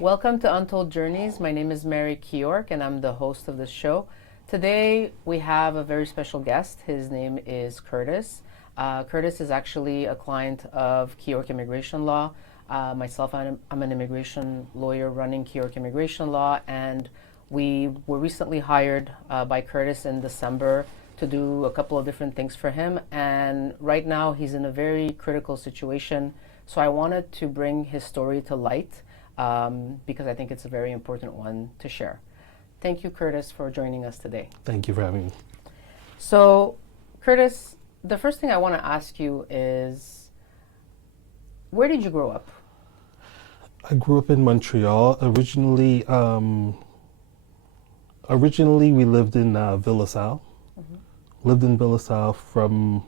Welcome to Untold Journeys. My name is Mary Keyork, and I'm the host of this show. Today, we have a very special guest. His name is Curtis. Curtis is actually a client of Keyork Immigration Law. Myself, I'm an immigration lawyer running Keyork Immigration Law, and we were recently hired by Curtis in December to do a couple of different things for him. And right now, he's in a very critical situation. So I wanted to bring his story to light. Because I think it's a very important one to share. Thank you, Curtis, for joining us today. Thank you for having me. So, Curtis, the first thing I want to ask you is, where did you grow up? I grew up in Montreal. Originally we lived in Ville-LaSalle. Lived in Ville-LaSalle from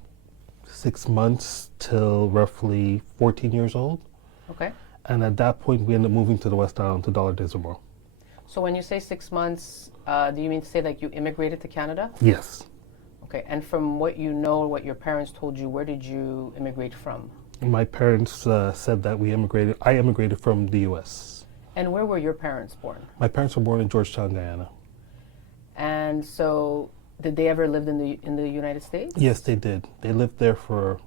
6 months till roughly 14 years old. Okay. And at that point, we ended up moving to the West Island to Dollar Des Moines. So when you say 6 months, do you mean to say that you immigrated to Canada? Yes. Okay. And from what you know, what your parents told you, where did you immigrate from? My parents said that I immigrated from the U.S. And where were your parents born? My parents were born in Georgetown, Guyana. And so, did they ever live in the United States? Yes, they did. They lived there for,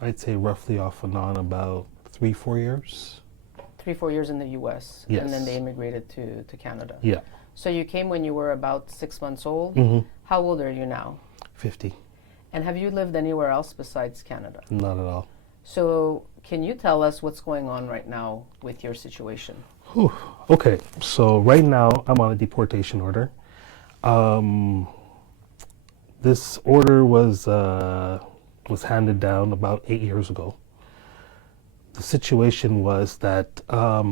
I'd say, roughly off and on about 3-4 years. 3-4 years in the U.S. Yes. And then they immigrated to Canada. Yeah. So you came when you were about 6 months old. Mm-hmm. How old are you now? 50. And have you lived anywhere else besides Canada? Not at all. So can you tell us what's going on right now with your situation? Whew. Okay, so right now I'm on a deportation order. This order was handed down about 8 years ago. The situation was that I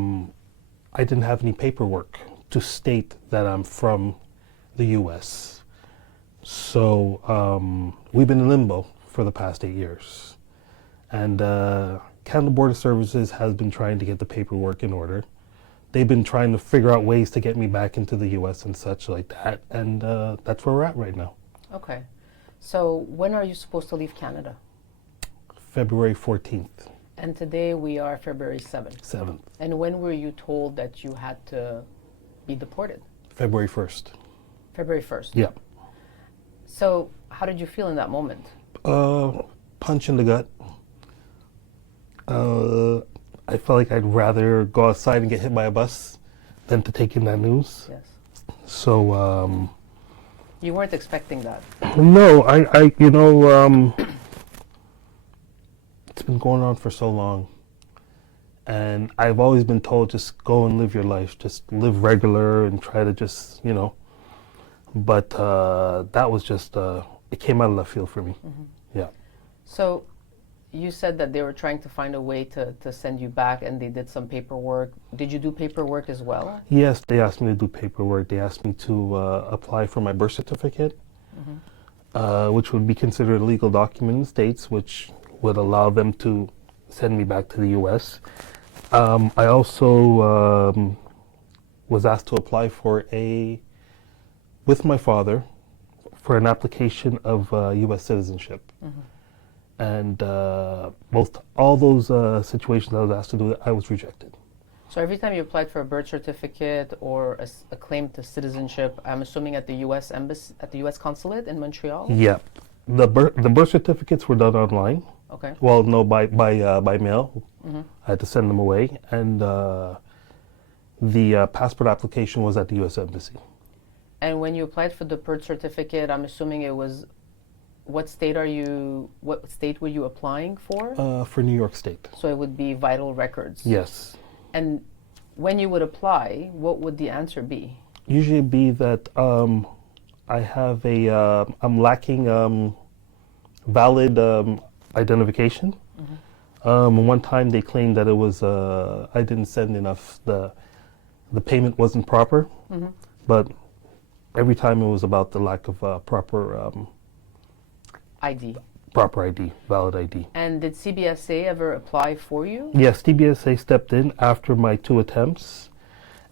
didn't have any paperwork to state that I'm from the U.S. So we've been in limbo for the past 8 years. And Canada Border Services has been trying to get the paperwork in order. They've been trying to figure out ways to get me back into the U.S. and such like that. And that's where we're at right now. Okay. So when are you supposed to leave Canada? February 14th. And today we are February 7th. 7th. And when were you told that you had to be deported? February 1st. February 1st? Yeah. So how did you feel in that moment? Punch in the gut. I felt like I'd rather go outside and get hit by a bus than to take in that news. Yes. So, you weren't expecting that? no, it's been going on for so long. And I've always been told, just go and live your life. Just live regular and try to just, But that was just, it came out of left field for me. Mm-hmm. Yeah. So you said that they were trying to find a way to send you back, and they did some paperwork. Did you do paperwork as well? Yes, they asked me to do paperwork. They asked me to apply for my birth certificate, which would be considered a legal document in the States, which would allow them to send me back to the U.S. I also was asked to apply with my father, for an application of U.S. citizenship. And all those situations I was asked to do, I was rejected. So every time you applied for a birth certificate or a claim to citizenship, I'm assuming at the U.S. Embassy, at the U.S. Consulate in Montreal? Yeah. The birth certificates were done online. Okay. Well, no, by mail. I had to send them away. And the passport application was at the U.S. Embassy. And when you applied for the birth certificate, I'm assuming it was, what state were you applying for? For New York State. So it would be vital records. Yes. And when you would apply, what would the answer be? Usually it'd be that I'm lacking valid identification. One time they claimed that it was, I didn't send enough, the payment wasn't proper, but every time it was about the lack of proper ID. Proper ID, valid ID. And did CBSA ever apply for you? Yes, CBSA stepped in after my 2 attempts,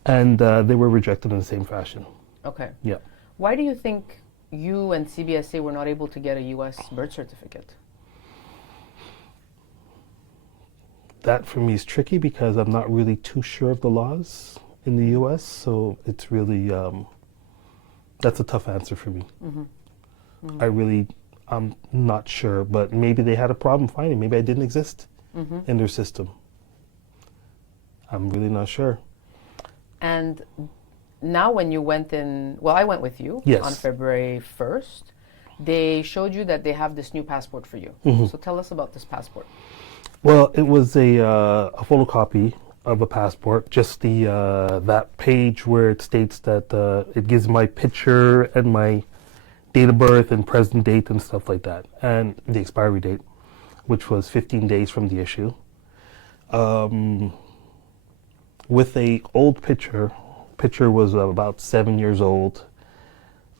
and they were rejected in the same fashion. Okay. Yeah. Why do you think you and CBSA were not able to get a U.S. birth certificate? that for me is tricky because I'm not really too sure of the laws in the U.S. So it's really that's a tough answer for me. I'm not sure, but maybe they had a problem finding. Maybe I didn't exist in their system. I'm really not sure. And now when you went in, well, I went with you on February 1st. They showed you that they have this new passport for you. So tell us about this passport. Well, it was a photocopy of a passport, just the that page where it states that it gives my picture and my date of birth and present date and stuff like that, and the expiry date, which was 15 days from the issue. With a old picture was about 7 years old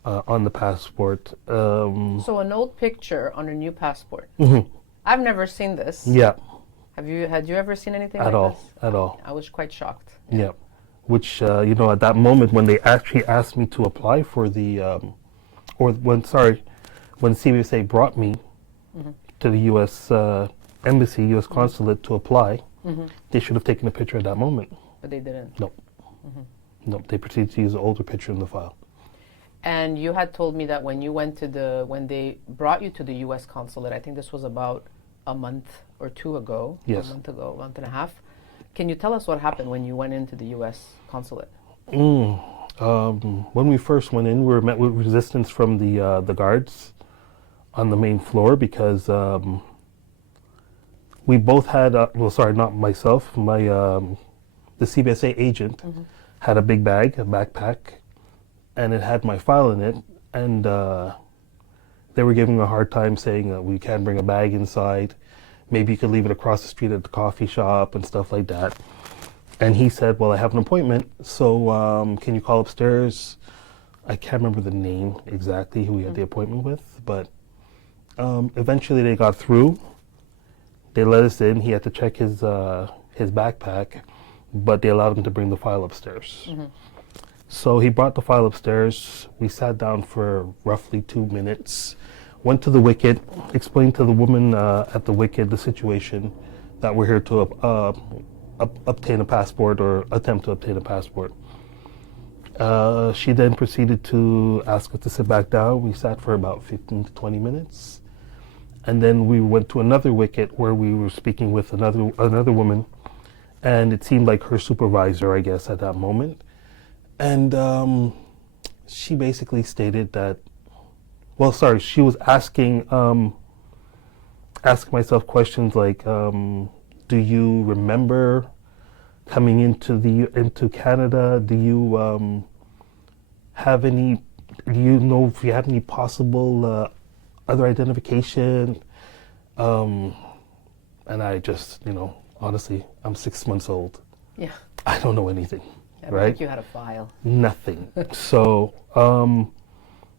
on the passport. So an old picture on a new passport. I've never seen this. Yeah. Had you ever seen anything at like all? this? At all. I was quite shocked. Yeah. Which at that moment when they actually asked me to apply for the, when CBSA brought me to the U.S. Embassy, U.S. Consulate to apply, they should have taken a picture at that moment. But they didn't. No. No, they proceeded to use an older picture in the file. And you had told me that when they brought you to the U.S. Consulate, I think this was about a month or two ago. Yes. A month and a half. Can you tell us what happened when you went into the U.S. Consulate? When we first went in, we were met with resistance from the guards on the main floor because we both had, not myself, the CBSA agent had a big bag, a backpack, and it had my file in it, and they were giving me a hard time saying that we can't bring a bag inside. Maybe you could leave it across the street at the coffee shop and stuff like that. And he said, well, I have an appointment, so can you call upstairs? I can't remember the name exactly who he had the appointment with, but eventually they got through. They let us in. He had to check his backpack, but they allowed him to bring the file upstairs. So he brought the file upstairs. We sat down for roughly 2 minutes, went to the wicket, explained to the woman at the wicket the situation, that we're here to obtain a passport or attempt to obtain a passport. She then proceeded to ask us to sit back down. We sat for about 15 to 20 minutes. And then we went to another wicket where we were speaking with another woman, and it seemed like her supervisor, I guess, at that moment. And she basically stated that, she was asking myself questions like, do you remember coming into Canada? Do you know if you have any possible other identification? And I just, honestly, I'm 6 months old. Yeah. I don't know anything. I don't think you had a file. Nothing. So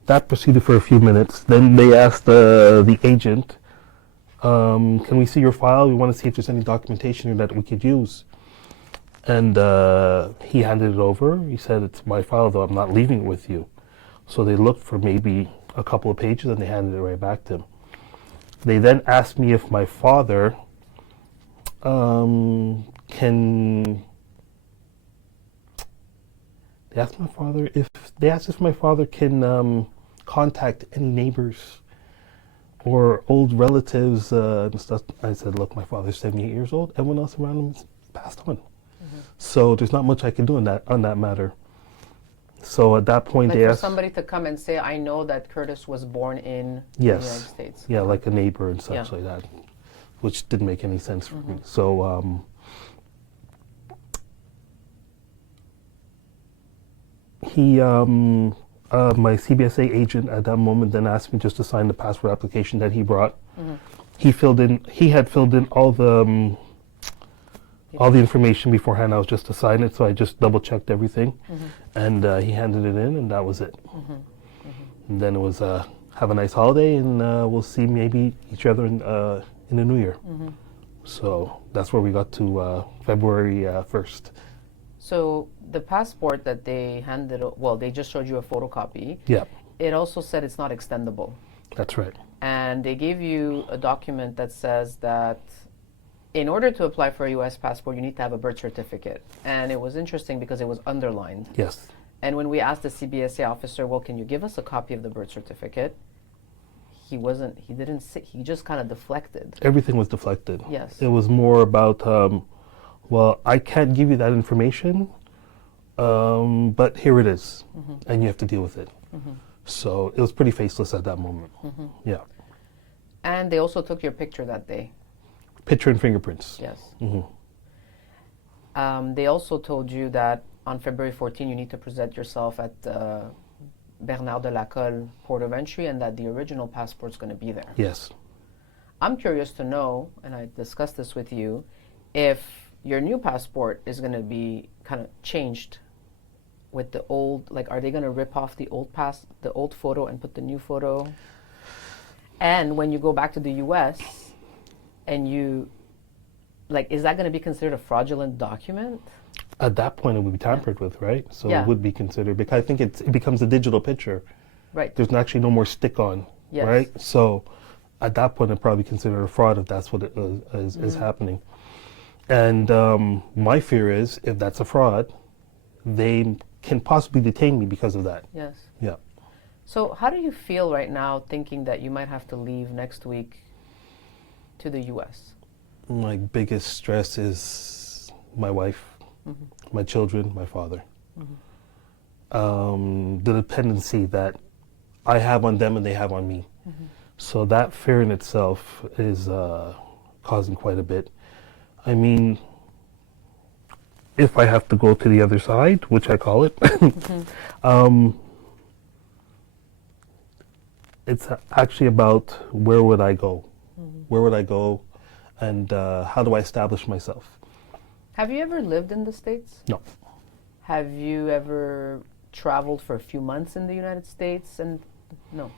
that proceeded for a few minutes. Then they asked the agent, can we see your file? We want to see if there's any documentation that we could use. And he handed it over. He said, it's my file, though I'm not leaving it with you. So they looked for maybe a couple of pages and they handed it right back to him. They then asked me if my father They asked if my father can contact any neighbors or old relatives and stuff. I said, look, my father's 78 years old. Everyone else around him is passed on. So there's not much I can do on that matter. So at that point, like they for asked somebody to come and say, I know that Curtis was born in the United States. Yeah, like a neighbor and such like that, which didn't make any sense for me. So my CBSA agent at that moment then asked me just to sign the passport application that he brought. He had filled in all the information beforehand. I was just to sign it, so I just double checked everything, and he handed it in, and that was it. And then it was have a nice holiday, and we'll see maybe each other in the new year. So that's where we got to February 1st. So the passport that they they just showed you a photocopy. Yeah. It also said it's not extendable. That's right. And they gave you a document that says that in order to apply for a U.S. passport, you need to have a birth certificate. And it was interesting because it was underlined. Yes. And when we asked the CBSA officer, well, can you give us a copy of the birth certificate? He didn't say, he just kind of deflected. Everything was deflected. Yes. It was more about, well, I can't give you that information, but here it is, and you have to deal with it. So it was pretty faceless at that moment. Yeah. And they also took your picture that day. Picture and fingerprints. Yes. They also told you that on February 14, you need to present yourself at Bernard de la Colle port of entry, and that the original passport's going to be there. Yes. I'm curious to know, and I discussed this with you, if your new passport is going to be kind of changed with the old, like, are they going to rip off the old photo and put the new photo? And when you go back to the U.S. and you, like, is that going to be considered a fraudulent document? At that point, it would be tampered with, right? So Yeah. it would be considered, because I think it becomes a digital picture. Right. There's actually no more stick on, Yes. right? So at that point, it probably considered a fraud if that's what is happening. And my fear is, if that's a fraud, they can possibly detain me because of that. Yes. Yeah. So how do you feel right now thinking that you might have to leave next week to the U.S.? My biggest stress is my wife, my children, my father. The dependency that I have on them and they have on me. So that fear in itself is causing quite a bit. I mean, if I have to go to the other side, which I call it, it's actually about where would I go? Where would I go? And how do I establish myself? Have you ever lived in the States? No. Have you ever traveled for a few months in the United States? And no.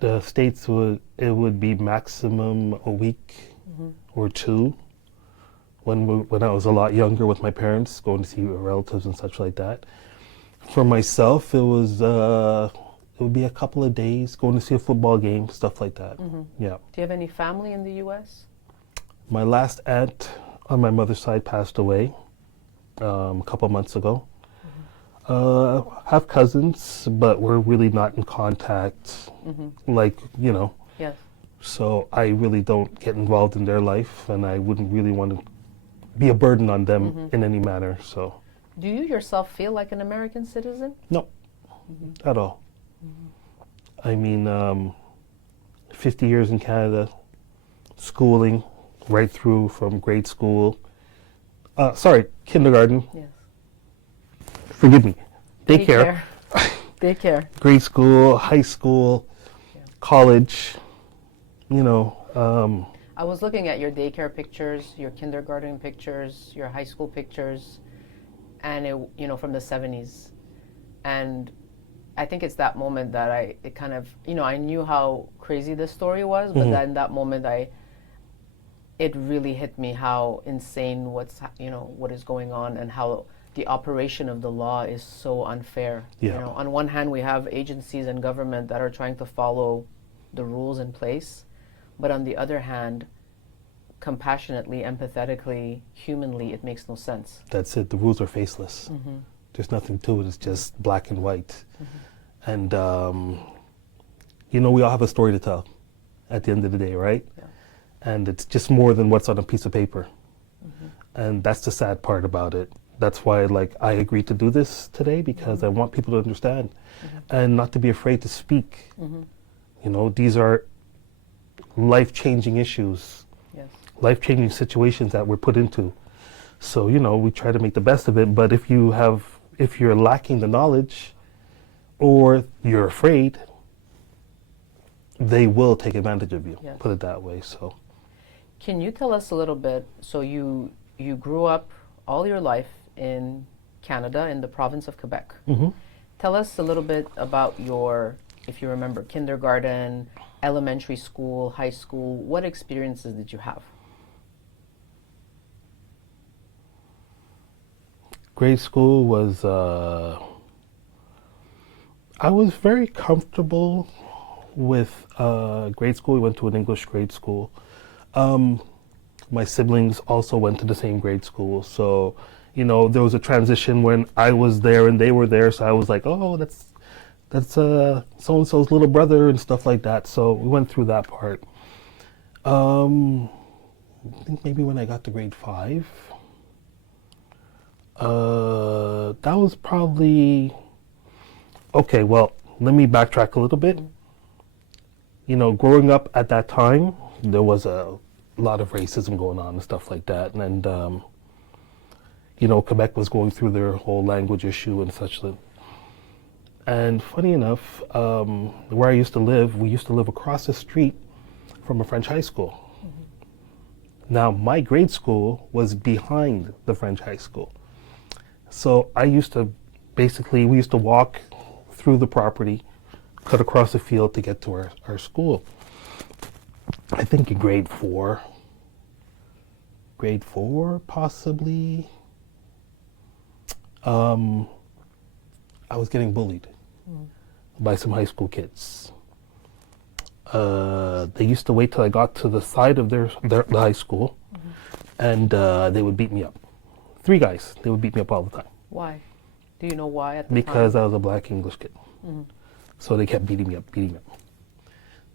The States would be maximum a week or two. When I was a lot younger with my parents, going to see relatives and such like that. For myself, it would be a couple of days, going to see a football game, stuff like that. Yeah. Do you have any family in the U.S.? My last aunt on my mother's side passed away a couple months ago. Have cousins, but we're really not in contact, like, you know. Yes. So I really don't get involved in their life, and I wouldn't really want to be a burden on them in any manner. So. Do you yourself feel like an American citizen? No, at all. I mean, 50 years in Canada, schooling, right through from grade school. Kindergarten. Yes. Forgive me. Daycare. Daycare. Grade school, high school, college. You know. I was looking at your daycare pictures, your kindergarten pictures, your high school pictures, and from the 70s. And I think it's that moment that I knew how crazy this story was, but then that moment it really hit me how insane what is going on, and how the operation of the law is so unfair. Yeah. On one hand, we have agencies and government that are trying to follow the rules in place, but on the other hand, compassionately, empathetically, humanly, it makes no sense. That's it. The rules are faceless. There's nothing to it. It's just black and white. And, we all have a story to tell at the end of the day, right? Yeah. And it's just more than what's on a piece of paper. And that's the sad part about it. That's why, I agreed to do this today, because I want people to understand and not to be afraid to speak. These are life-changing issues, Yes. life-changing situations that we're put into. So, we try to make the best of it. But if you're lacking the knowledge or you're afraid, they will take advantage of you, Yes. put it that way. So, Can you tell us a little bit? So you grew up all your life in Canada, in the province of Quebec. Tell us a little bit about if you remember, kindergarten, elementary school, high school. What experiences did you have? grade school was, I was very comfortable with grade school. We went to an English grade school. My siblings also went to the same grade school. So, there was a transition when I was there and they were there. So I was like, oh, that's so-and-so's little brother and stuff like that. So we went through that part. I think maybe when I got to grade 5, that was probably, okay, well, let me backtrack a little bit. Growing up at that time, there was a lot of racism going on and stuff like that. And, Quebec was going through their whole language issue and such. And funny enough, where I used to live, we used to live across the street from a French high school. Mm-hmm. Now, my grade school was behind the French high school. So we used to walk through the property, cut across the field to get to our school. I think in grade 4 possibly, I was getting bullied by some high school kids. They used to wait till I got to the side of the high school, and they would beat me up. 3 guys, they would beat me up all the time. Why? Do you know why at the Because time? I was a black English kid. So they kept beating me up.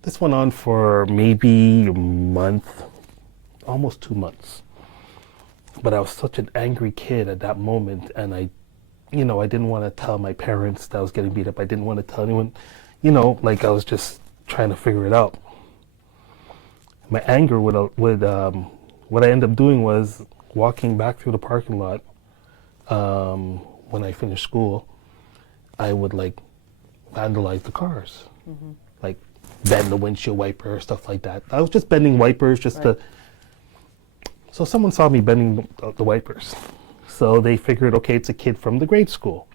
This went on for maybe a month, almost 2 months. But I was such an angry kid at that moment, and I didn't want to tell my parents that I was getting beat up. I didn't want to tell anyone, I was just trying to figure it out. My anger what I ended up doing was walking back through the parking lot. When I finished school, I would vandalize the cars, bend the windshield wiper, stuff like that. I was just bending wipers so someone saw me bending the wipers. So they figured, okay, it's a kid from the grade school.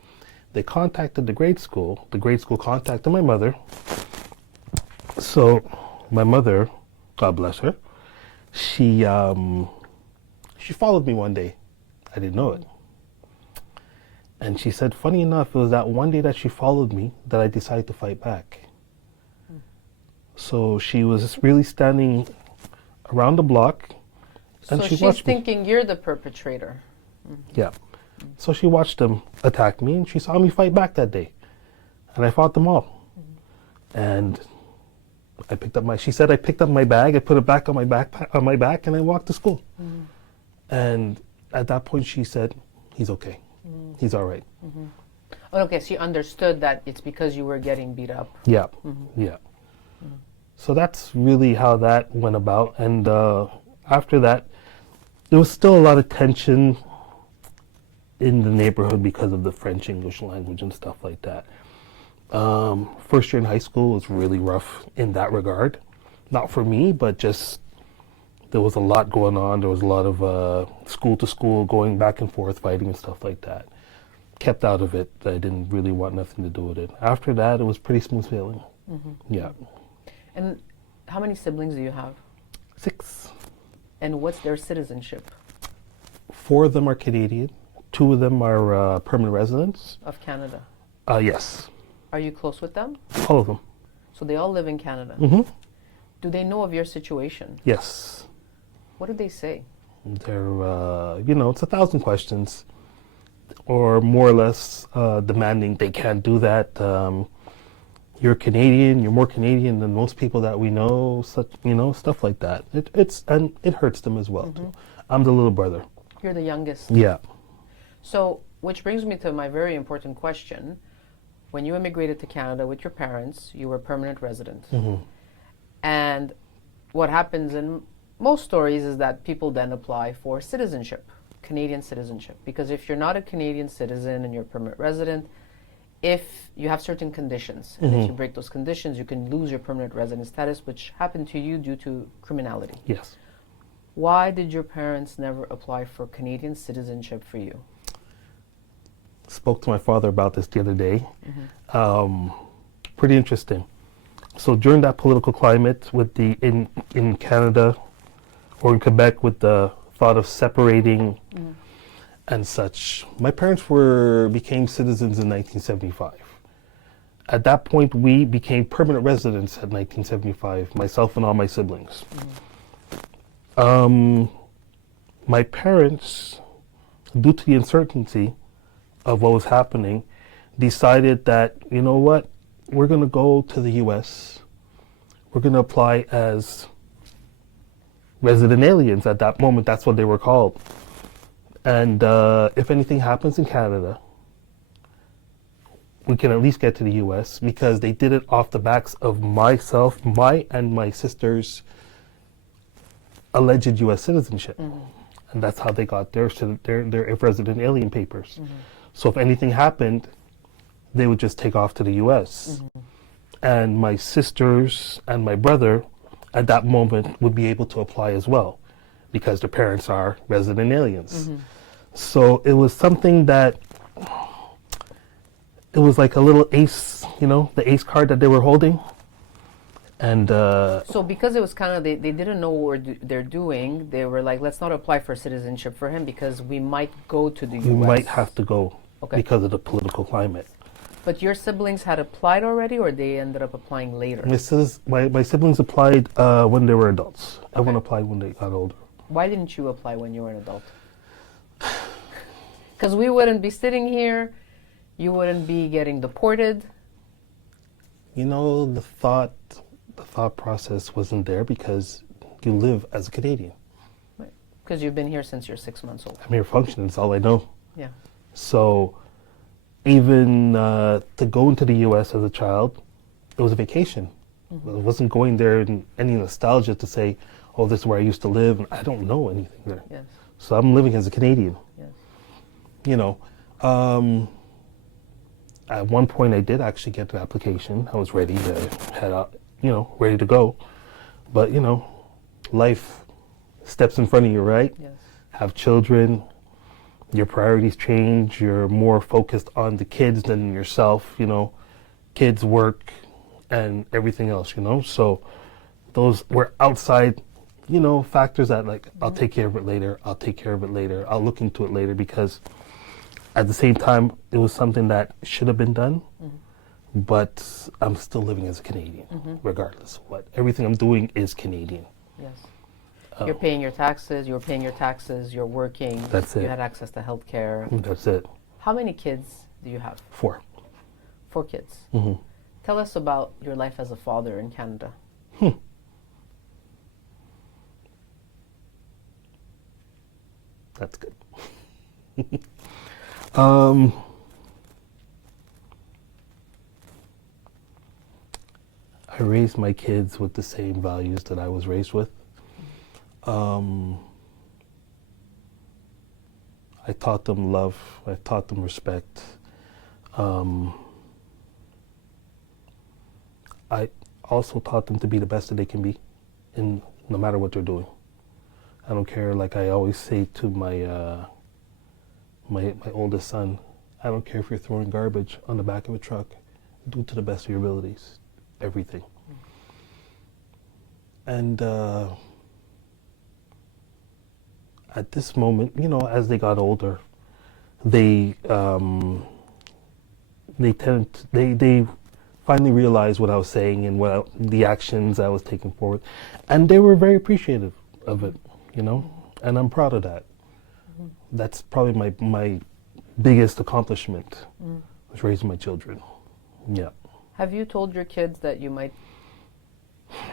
They contacted the grade school. The grade school contacted my mother. So my mother, God bless her, she followed me one day. I didn't know it. And she said, funny enough, it was that one day that she followed me that I decided to fight back. So she was really standing around the block, and so she she's watched thinking you're the perpetrator. Yeah. So she watched them attack me, and she saw me fight back that day. And I fought them all. And I picked up my bag, I put it back on my back, and I walked to school. And at that point she said, he's okay. He's all right. Okay, so you understood that it's because you were getting beat up. Yeah. Yeah. So that's really how that went about. And after that, there was still a lot of tension in the neighborhood because of the French English language and stuff like that. First year in high school was really rough in that regard. Not for me, but just there was a lot going on. There was a lot of school to school going back and forth, fighting and stuff like that. Kept out of it. I didn't really want nothing to do with it. After that, it was pretty smooth sailing. Yeah. And how many siblings do you have? 6. And what's their citizenship? 4 of them are Canadian. 2 of them are permanent residents. Of Canada? Yes. Are you close with them? All of them. So they all live in Canada? Do they know of your situation? Yes. What do they say? They're, it's 1,000 questions, or more or less demanding they can't do that. You're Canadian, you're more Canadian than most people that we know, stuff like that. And it hurts them as well, too. I'm the little brother. You're the youngest? Yeah. So, which brings me to my very important question. When you immigrated to Canada with your parents, you were a permanent resident. And what happens in most stories is that people then apply for citizenship, Canadian citizenship. Because if you're not a Canadian citizen and you're a permanent resident, if you have certain conditions, and if you break those conditions, you can lose your permanent resident status, which happened to you due to criminality. Yes. Why did your parents never apply for Canadian citizenship for you? Spoke to my father about this the other day. Pretty interesting. So during that political climate with in Canada or in Quebec with the thought of separating and such, my parents became citizens in 1975. At that point, we became permanent residents at 1975, myself and all my siblings. my parents, due to the uncertainty of what was happening, decided that, you know what, we're going to go to the U.S. We're going to apply as resident aliens. At that moment, that's what they were called. And if anything happens in Canada, we can at least get to the U.S. because they did it off the backs of myself, and my sister's alleged U.S. citizenship. And that's how they got their resident alien papers. So if anything happened, they would just take off to the U.S. And my sisters and my brother, at that moment, would be able to apply as well, because their parents are resident aliens. So it was something that, it was like a little ace, the ace card that they were holding. And so because it was kind of, they didn't know what they're doing, they were like, let's not apply for citizenship for him because we might go to the U.S. We might have to go because of the political climate. But your siblings had applied already, or they ended up applying later? My siblings applied when they were adults. Everyone applied when they got older. Why didn't you apply when you were an adult? Because we wouldn't be sitting here, you wouldn't be getting deported. The thought process wasn't there because you live as a Canadian. Right. Because you've been here since you're 6 months old. I'm here functioning, that's all I know. Yeah. So even to go into the U.S. as a child, it was a vacation. It wasn't going there in any nostalgia to say, oh, this is where I used to live. And I don't know anything there. Yes. So I'm living as a Canadian. Yes. At one point I did actually get an application. I was ready to head out, ready to go. But, life steps in front of you, right? Yes. Have children, your priorities change, you're more focused on the kids than yourself, kids, work, and everything else, So those were outside, factors that I'll take care of it later, I'll look into it later, because at the same time, it was something that should have been done, but I'm still living as a Canadian, regardless of what. Everything I'm doing is Canadian. Yes. You're paying your taxes, you're working. That's it. You had access to health care. That's it. How many kids do you have? 4. 4 kids. Tell us about your life as a father in Canada. That's good. I raised my kids with the same values that I was raised with. I taught them love. I taught them respect. I also taught them to be the best that they can be, in no matter what they're doing. I don't care. Like I always say to my my oldest son, I don't care if you're throwing garbage on the back of a truck. Do it to the best of your abilities. Everything. And at this moment, as they got older, they finally realized what I was saying and the actions I was taking forward, and they were very appreciative of it, and I'm proud of that. That's probably my biggest accomplishment, was raising my children. Yeah. Have you told your kids that you might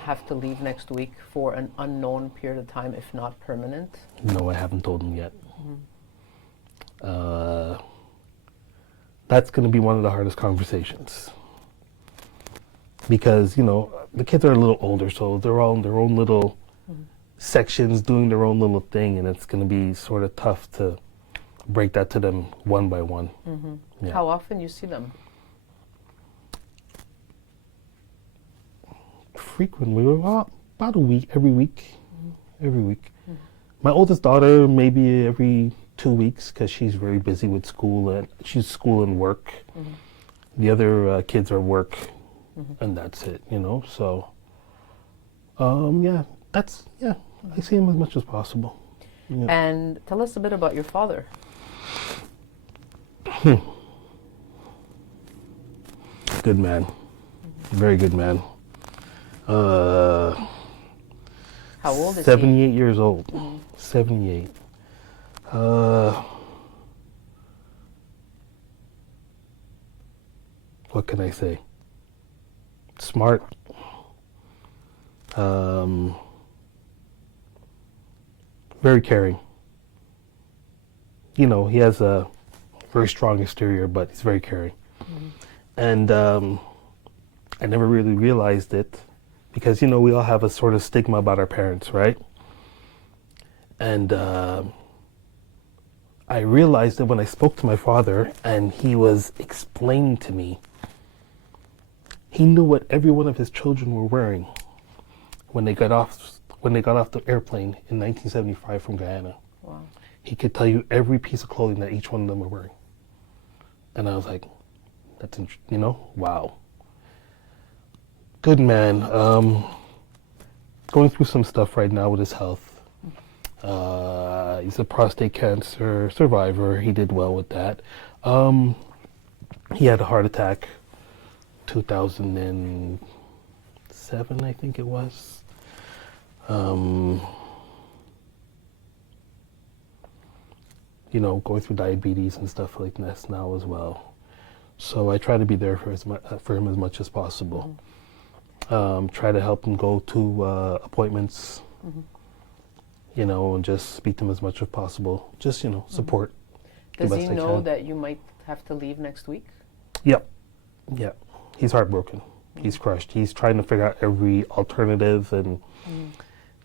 have to leave next week for an unknown period of time, if not permanent? No, I haven't told them yet. That's going to be one of the hardest conversations. Because, the kids are a little older, so they're all in their own little sections, doing their own little thing, and it's going to be sort of tough to break that to them one by one. Yeah. How often you see them? Frequently, about a week, every week. My oldest daughter, maybe every 2 weeks, because she's very busy with school, and and work. The other kids are work, and that's it, So, I see him as much as possible. Yeah. And tell us a bit about your father. Good man. Very good man. How old is he? 78 years old. 78. Uh, what can I say? Smart. Very caring. You know, he has a very strong exterior, but he's very caring. And I never really realized it because, you know, we all have a sort of stigma about our parents, right? And I realized it when I spoke to my father and he was explaining to me. He knew what every one of his children were wearing when they got off the airplane in 1975 from Guyana. Wow. He could tell you every piece of clothing that each one of them were wearing. And I was like, that's, you know, wow. Good man. Going through some stuff right now with his health. He's a prostate cancer survivor. He did well with that. He had a heart attack 2007, I think it was. You know, going through diabetes and stuff like this now as well. So I try to be there for him as much as possible. Try to help him go to appointments, you know, and just speak to him as much as possible. Just, you know, support. Does he know that you might have to leave next week? Yep. Yeah. He's heartbroken. He's crushed. He's trying to figure out every alternative and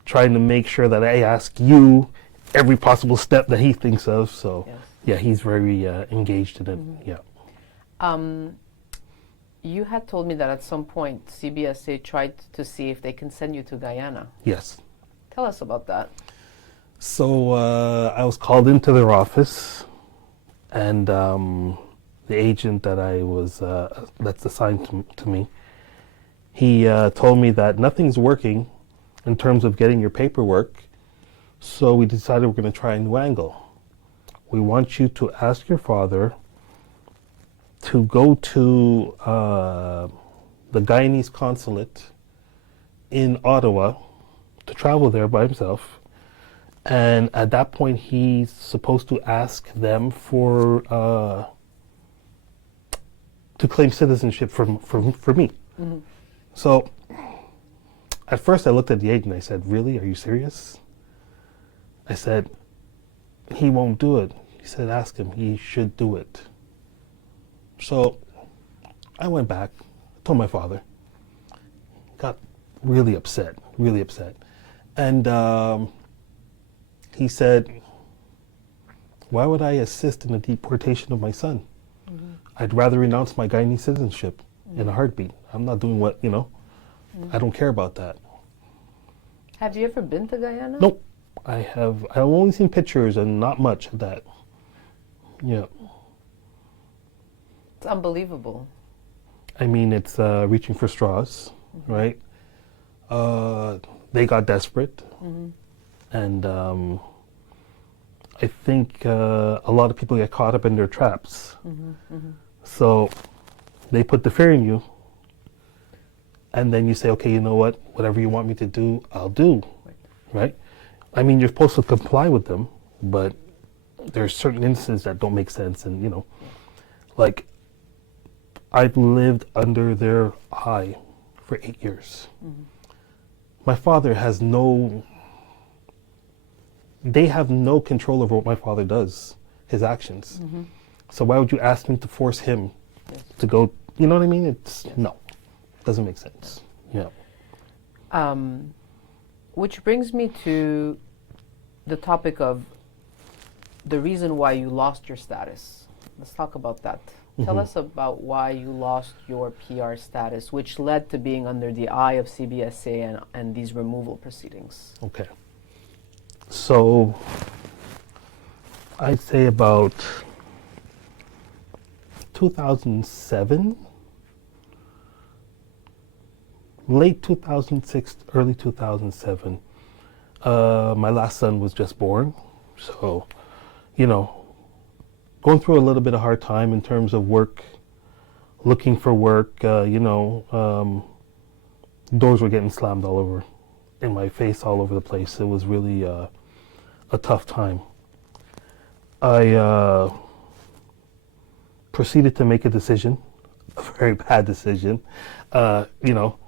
trying to make sure that I ask you every possible step that he thinks of. So, Yes. yeah, he's very engaged in it. Yeah. You had told me that at some point CBSA tried to see if they can send you to Guyana. Yes. Tell us about that. So I was called into their office, and the agent that that's assigned to me, he told me that nothing's working in terms of getting your paperwork. So we decided we're going to try a new angle. We want you to ask your father to go to the Guyanese consulate in Ottawa, to travel there by himself. And at that point, he's supposed to ask them for to claim citizenship for me. So at first I looked at the agent and I said, really, are you serious? I said, he won't do it. He said, ask him, he should do it. So I went back, told my father, got really upset. And he said, why would I assist in the deportation of my son? I'd rather renounce my Guyanese citizenship in a heartbeat. I'm not doing what, you know, I don't care about that. Have you ever been to Guyana? Nope. I've only seen pictures and not much of that. Yeah. It's unbelievable. I mean, it's reaching for straws, right? They got desperate. And I think a lot of people get caught up in their traps. So they put the fear in you. And then you say, okay, you know what? Whatever you want me to do, I'll do, right? I mean, you're supposed to comply with them, but there's certain instances that don't make sense. And, you know, like, I've lived under their eye for 8 years. My father has they have no control over what my father does, his actions. So why would you ask me to force him to go, you know what I mean? No, doesn't make sense. Yeah. Which brings me to the topic of the reason why you lost your status. Let's talk about that. Tell us about why you lost your PR status, which led to being under the eye of CBSA and these removal proceedings. Okay. So I'd say about 2007, late 2006, early 2007, my last son was just born. So, you know, going through a little bit of hard time in terms of work, looking for work, you know, doors were getting slammed all over, in my face, all over the place. It was really a tough time. I proceeded to make a decision, a very bad decision, you know,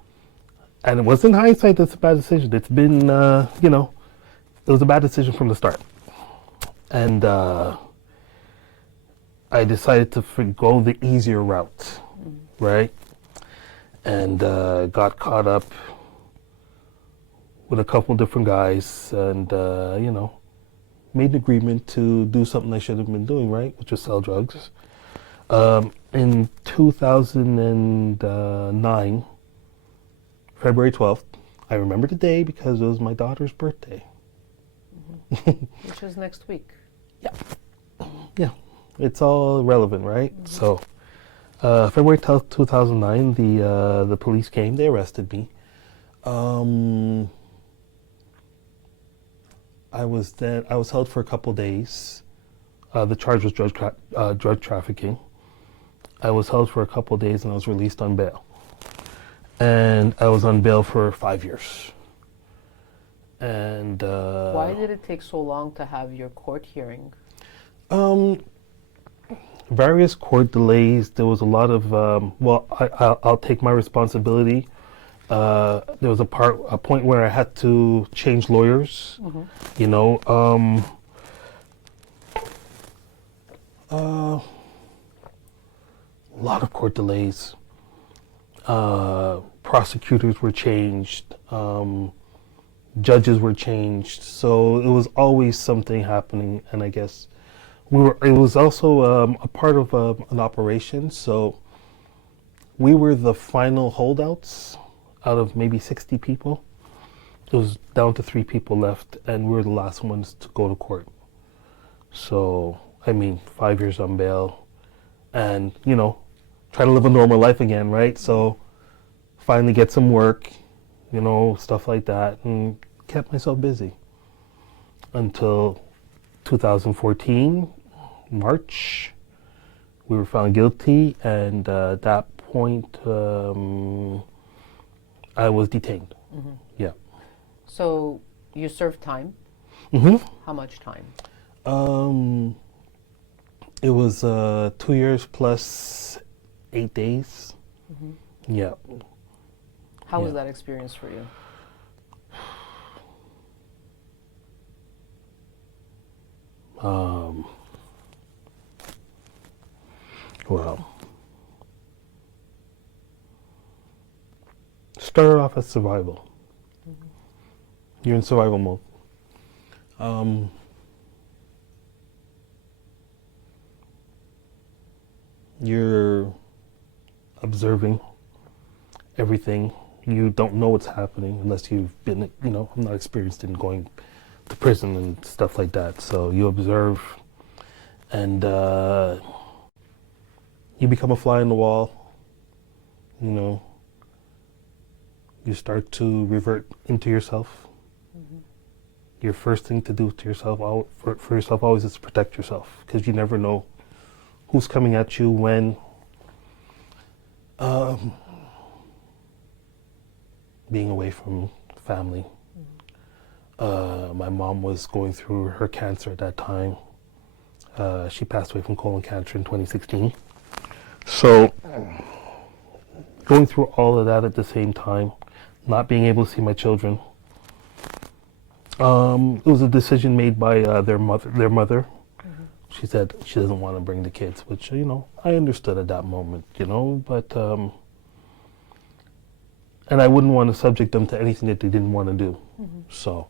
and it wasn't hindsight that's a bad decision. It's been, you know, it was a bad decision from the start. And I decided to go the easier route, right? And got caught up with a couple different guys and, you know, made an agreement to do something I should have been doing, right? Which was sell drugs. In 2009, February 12th, I remember the day because it was my daughter's birthday. Which is next week. Yeah. Yeah. It's all relevant, right? So, February 12th, 2009, the police came. They arrested me. I was held for a couple days. The charge was drug trafficking. I was held for a couple days and I was released on bail. And I was on bail for 5 years. And why did it take so long to have your court hearing? Various court delays. There was a lot of well, I'll take my responsibility. There was a point where I had to change lawyers. You know, a lot of court delays. Prosecutors were changed. Judges were changed. So it was always something happening, and I guess it was also a part of an operation. So we were the final holdouts out of maybe 60 people. It was down to 3 people left, and we were the last ones to go to court. So, I mean, 5 years on bail, and, you know, trying to live a normal life again, right? So, finally get some work, you know, stuff like that, and kept myself busy until 2014, March. We were found guilty, and at that point, I was detained. Yeah. So you served time? How much time? It was 2 years plus 8 days. Yeah. How was that experience for you? Well, started off as survival. You're in survival mode. You're observing everything. You don't know what's happening unless you've been, you know, I'm not experienced in going to prison and stuff like that. So you observe, and you become a fly on the wall. You know, you start to revert into yourself. Your first thing to do to yourself, for yourself, always is to protect yourself, because you never know who's coming at you when. Being away from family. My mom was going through her cancer at that time. She passed away from colon cancer in 2016. So, going through all of that at the same time, not being able to see my children. It was a decision made by their mother. She said she doesn't want to bring the kids, which, you know, I understood at that moment, you know, but, and I wouldn't want to subject them to anything that they didn't want to do. So,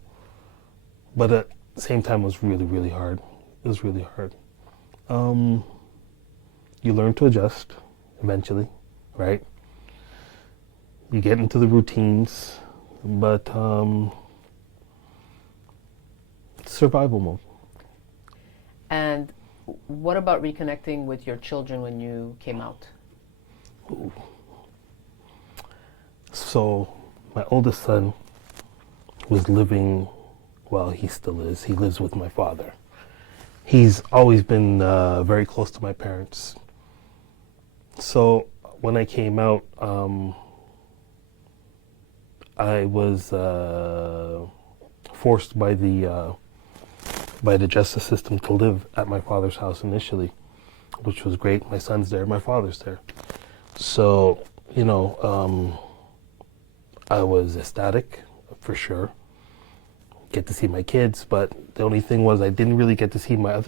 but at the same time, it was really, really hard. It was really hard. You learn to adjust eventually, right? You get into the routines, but survival mode. And what about reconnecting with your children when you came out? Ooh. So my oldest son was living, well, he still is. He lives with my father. He's always been very close to my parents. So when I came out, I was forced by the by the justice system to live at my father's house initially, which was great. My son's there, my father's there. So, I was ecstatic, for sure. Get to see my kids, but the only thing was I didn't really get to see my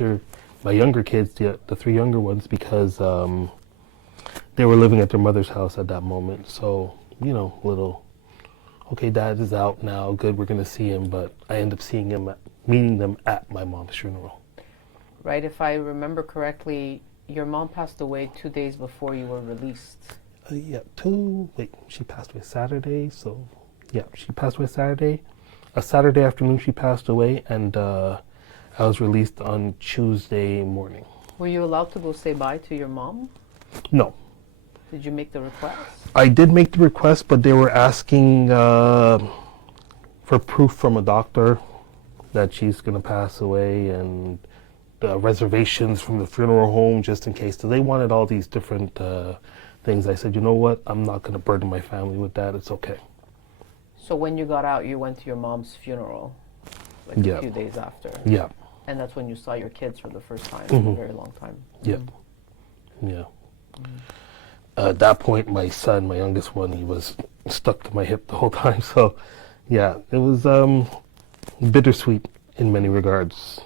younger kids, the three younger ones, because they were living at their mother's house at that moment. So, okay, dad is out now, good, we're going to see him, but I end up meeting them at my mom's funeral. Right, if I remember correctly, your mom passed away 2 days before you were released. She passed away Saturday, she passed away Saturday. A Saturday afternoon she passed away, and I was released on Tuesday morning. Were you allowed to go say bye to your mom? No. Did you make the request? I did make the request, but they were asking for proof from a doctor that she's going to pass away, and the reservations from the funeral home just in case. So they wanted all these different things. I said, you know what? I'm not going to burden my family with that. It's okay. So when you got out, you went to your mom's funeral, a few days after. Yeah. And that's when you saw your kids for the first time in a very long time. Yeah. Yeah. At that point, my son, my youngest one, he was stuck to my hip the whole time. So, yeah, it was bittersweet in many regards.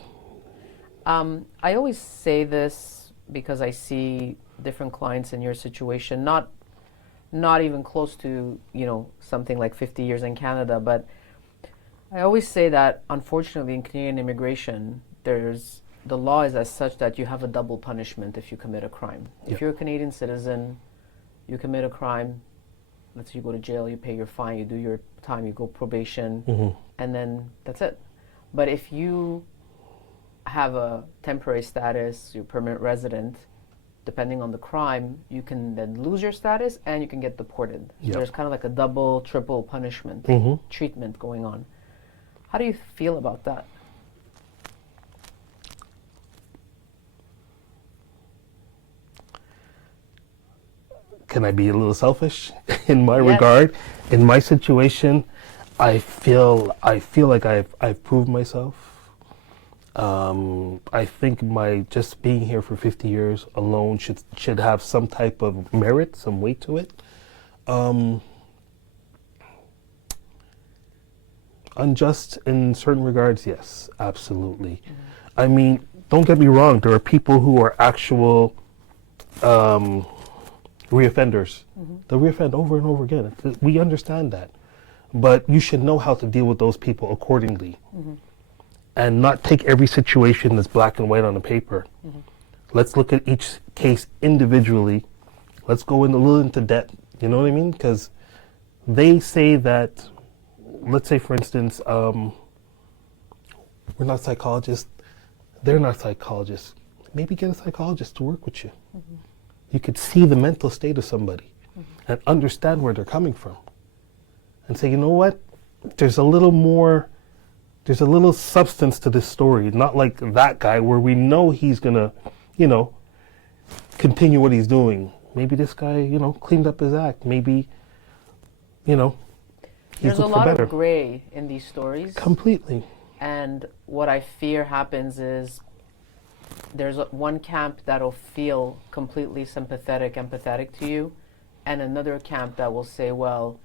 I always say this because I see different clients in your situation, not even close to, something like 50 years in Canada, but I always say that unfortunately in Canadian immigration, the law is as such that you have a double punishment if you commit a crime. Yep. If you're a Canadian citizen, you commit a crime, let's say you go to jail, you pay your fine, you do your time, you go probation, and then that's it. But if you have a temporary status, you're permanent resident, depending on the crime, you can then lose your status and you can get deported. Yep. So there's kind of like a double, triple punishment treatment going on. How do you feel about that? Can I be a little selfish in my regard? In my situation, I feel like I've proved myself. I think my just being here for 50 years alone should have some type of merit, some weight to it. Unjust in certain regards, yes, absolutely. I mean, don't get me wrong, there are people who are actual reoffenders. They'll reoffend over and over again. We understand that. But you should know how to deal with those people accordingly. And not take every situation as black and white on a paper. Let's look at each case individually. Let's go a little into depth. You know what I mean? Because they say that, let's say for instance, we're not psychologists. They're not psychologists. Maybe get a psychologist to work with you. You could see the mental state of somebody and understand where they're coming from. And say, you know what? There's a little substance to this story, not like that guy where we know he's gonna, continue what he's doing. Maybe this guy, cleaned up his act. Maybe, he's There's a looking for lot better. of gray in these stories. Completely. And what I fear happens is there's one camp that'll feel completely empathetic to you, and another camp that will say, well,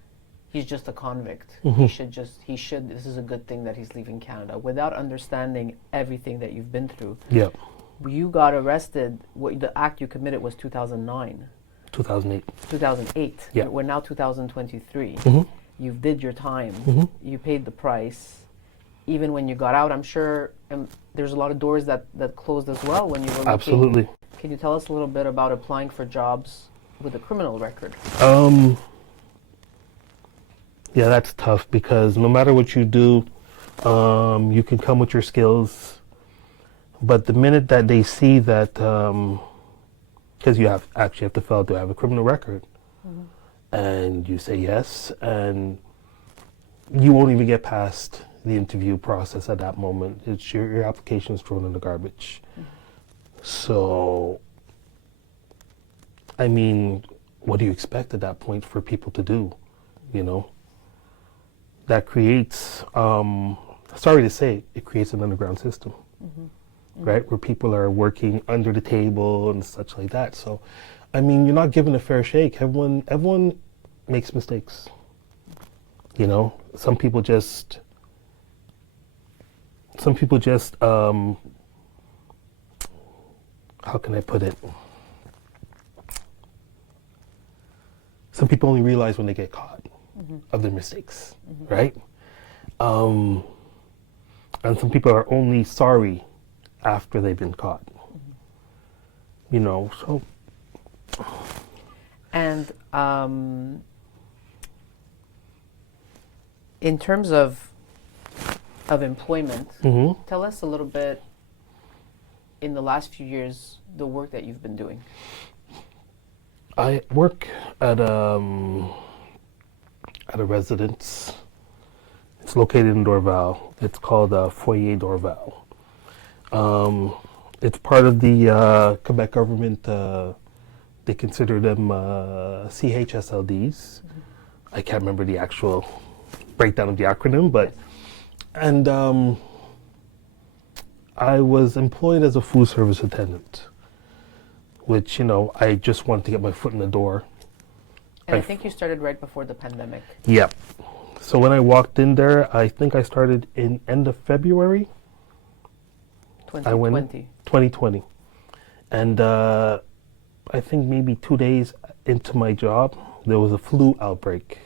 he's just a convict. This is a good thing that he's leaving Canada, without understanding everything that you've been through. Yeah. You got arrested, the act you committed was 2009. 2008. 2008. Yeah. We're now 2023. You did your time. You paid the price. Even when you got out, I'm sure there's a lot of doors that closed as well when you were looking. Absolutely. Can you tell us a little bit about applying for jobs with a criminal record? Yeah, that's tough because no matter what you do, you can come with your skills. But the minute that they see that, because you have to fill out, do I have a criminal record? And you say yes, and you won't even get past the interview process at that moment. It's your application is thrown in the garbage. So, I mean, what do you expect at that point for people to do? That creates, sorry to say, it creates an underground system. right? Where people are working under the table and such like that. So, I mean, you're not given a fair shake. Everyone makes mistakes. You know, some people just, how can I put it? Some people only realize when they get caught of their mistakes, right? And some people are only sorry after they've been caught. You know, so. And in terms of employment, tell us a little bit in the last few years the work that you've been doing. I work at a residence. It's located in Dorval. It's called Foyer Dorval. It's part of the Quebec government. They consider them CHSLDs. I can't remember the actual breakdown of the acronym, but and I was employed as a food service attendant, which, you know, I just wanted to get my foot in the door. And I think you started right before the pandemic. Yep. So when I walked in there, I think I started in end of February. 2020. 2020. And I think maybe 2 days into my job, there was a flu outbreak.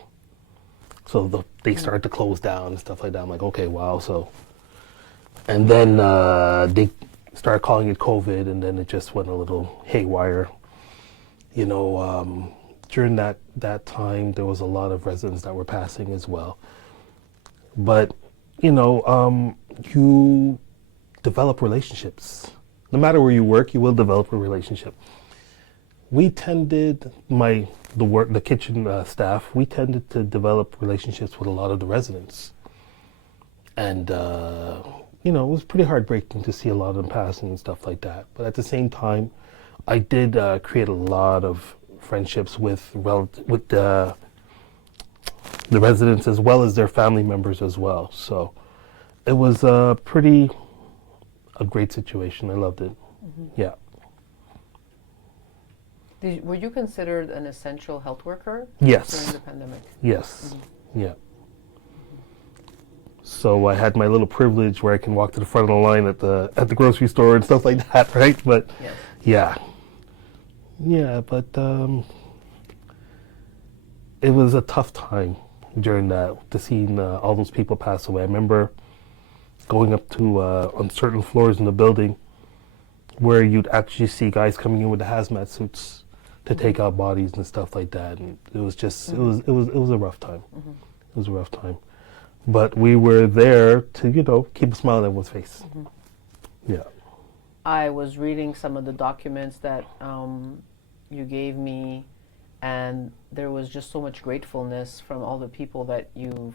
So they started to close down and stuff like that. I'm like, okay, wow. So, and then they started calling it COVID, and then it just went a little haywire. You know, during that time, there was a lot of residents that were passing as well. But, you know, you develop relationships. No matter where you work, you will develop a relationship. We tended, the kitchen staff, we tended to develop relationships with a lot of the residents. And, you know, it was pretty heartbreaking to see a lot of them passing and stuff like that. But at the same time, I did create a lot of friendships with the residents as well as their family members as well. So it was a great situation. I loved it. Yeah. Were you considered an essential health worker Yes. during the pandemic? Yes. Yeah. So I had my little privilege where I can walk to the front of the line at the grocery store and stuff like that, right? But yes. yeah, but it was a tough time during that, to seeing all those people pass away. I remember going up to on certain floors in the building where you'd actually see guys coming in with the hazmat suits to take out bodies and stuff like that, and it was just it was a rough time. It was a rough time, but we were there to, you know, keep a smile on everyone's face. Yeah. I was reading some of the documents that you gave me, and there was just so much gratefulness from all the people that you're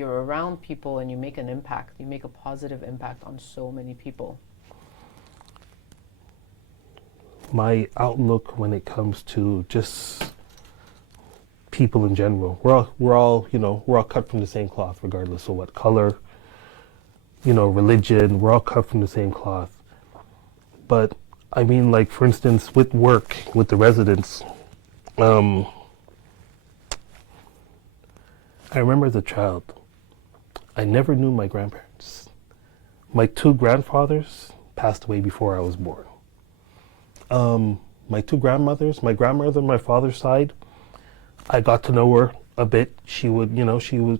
around people, and you make an impact. You make a positive impact on so many people. My outlook when it comes to just people in general, we're all cut from the same cloth, regardless of what color, you know, religion. We're all cut from the same cloth. But I mean, like, for instance, with work with the residents, I remember as a child, I never knew my grandparents. My two grandfathers passed away before I was born. My two grandmothers, my grandmother on my father's side, I got to know her a bit. She would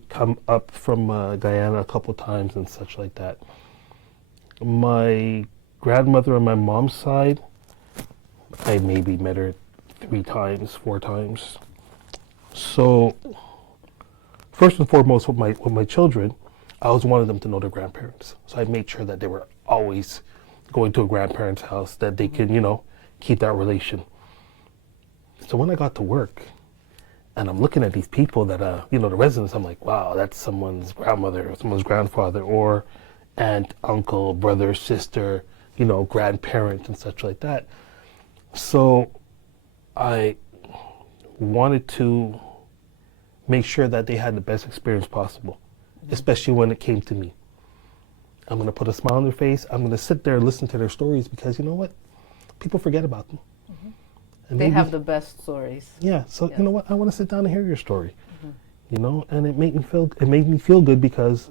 come up from Guyana a couple times and such like that. My grandmother on my mom's side, I maybe met her 3 times, 4 times. So first and foremost, with my children, I always wanted them to know their grandparents. So I made sure that they were always going to a grandparent's house, that they can, you know, keep that relation. So when I got to work, and I'm looking at these people that, you know, the residents, I'm like, wow, that's someone's grandmother, or someone's grandfather, or aunt, uncle, brother, sister, you know, grandparent, and such like that. So I wanted to make sure that they had the best experience possible, especially when it came to me. I'm going to put a smile on their face. I'm going to sit there and listen to their stories because you know what? People forget about them. Mm-hmm. And They have the best stories. Yeah, so Yes. you know what? I want to sit down and hear your story. You know, and it made me feel good because,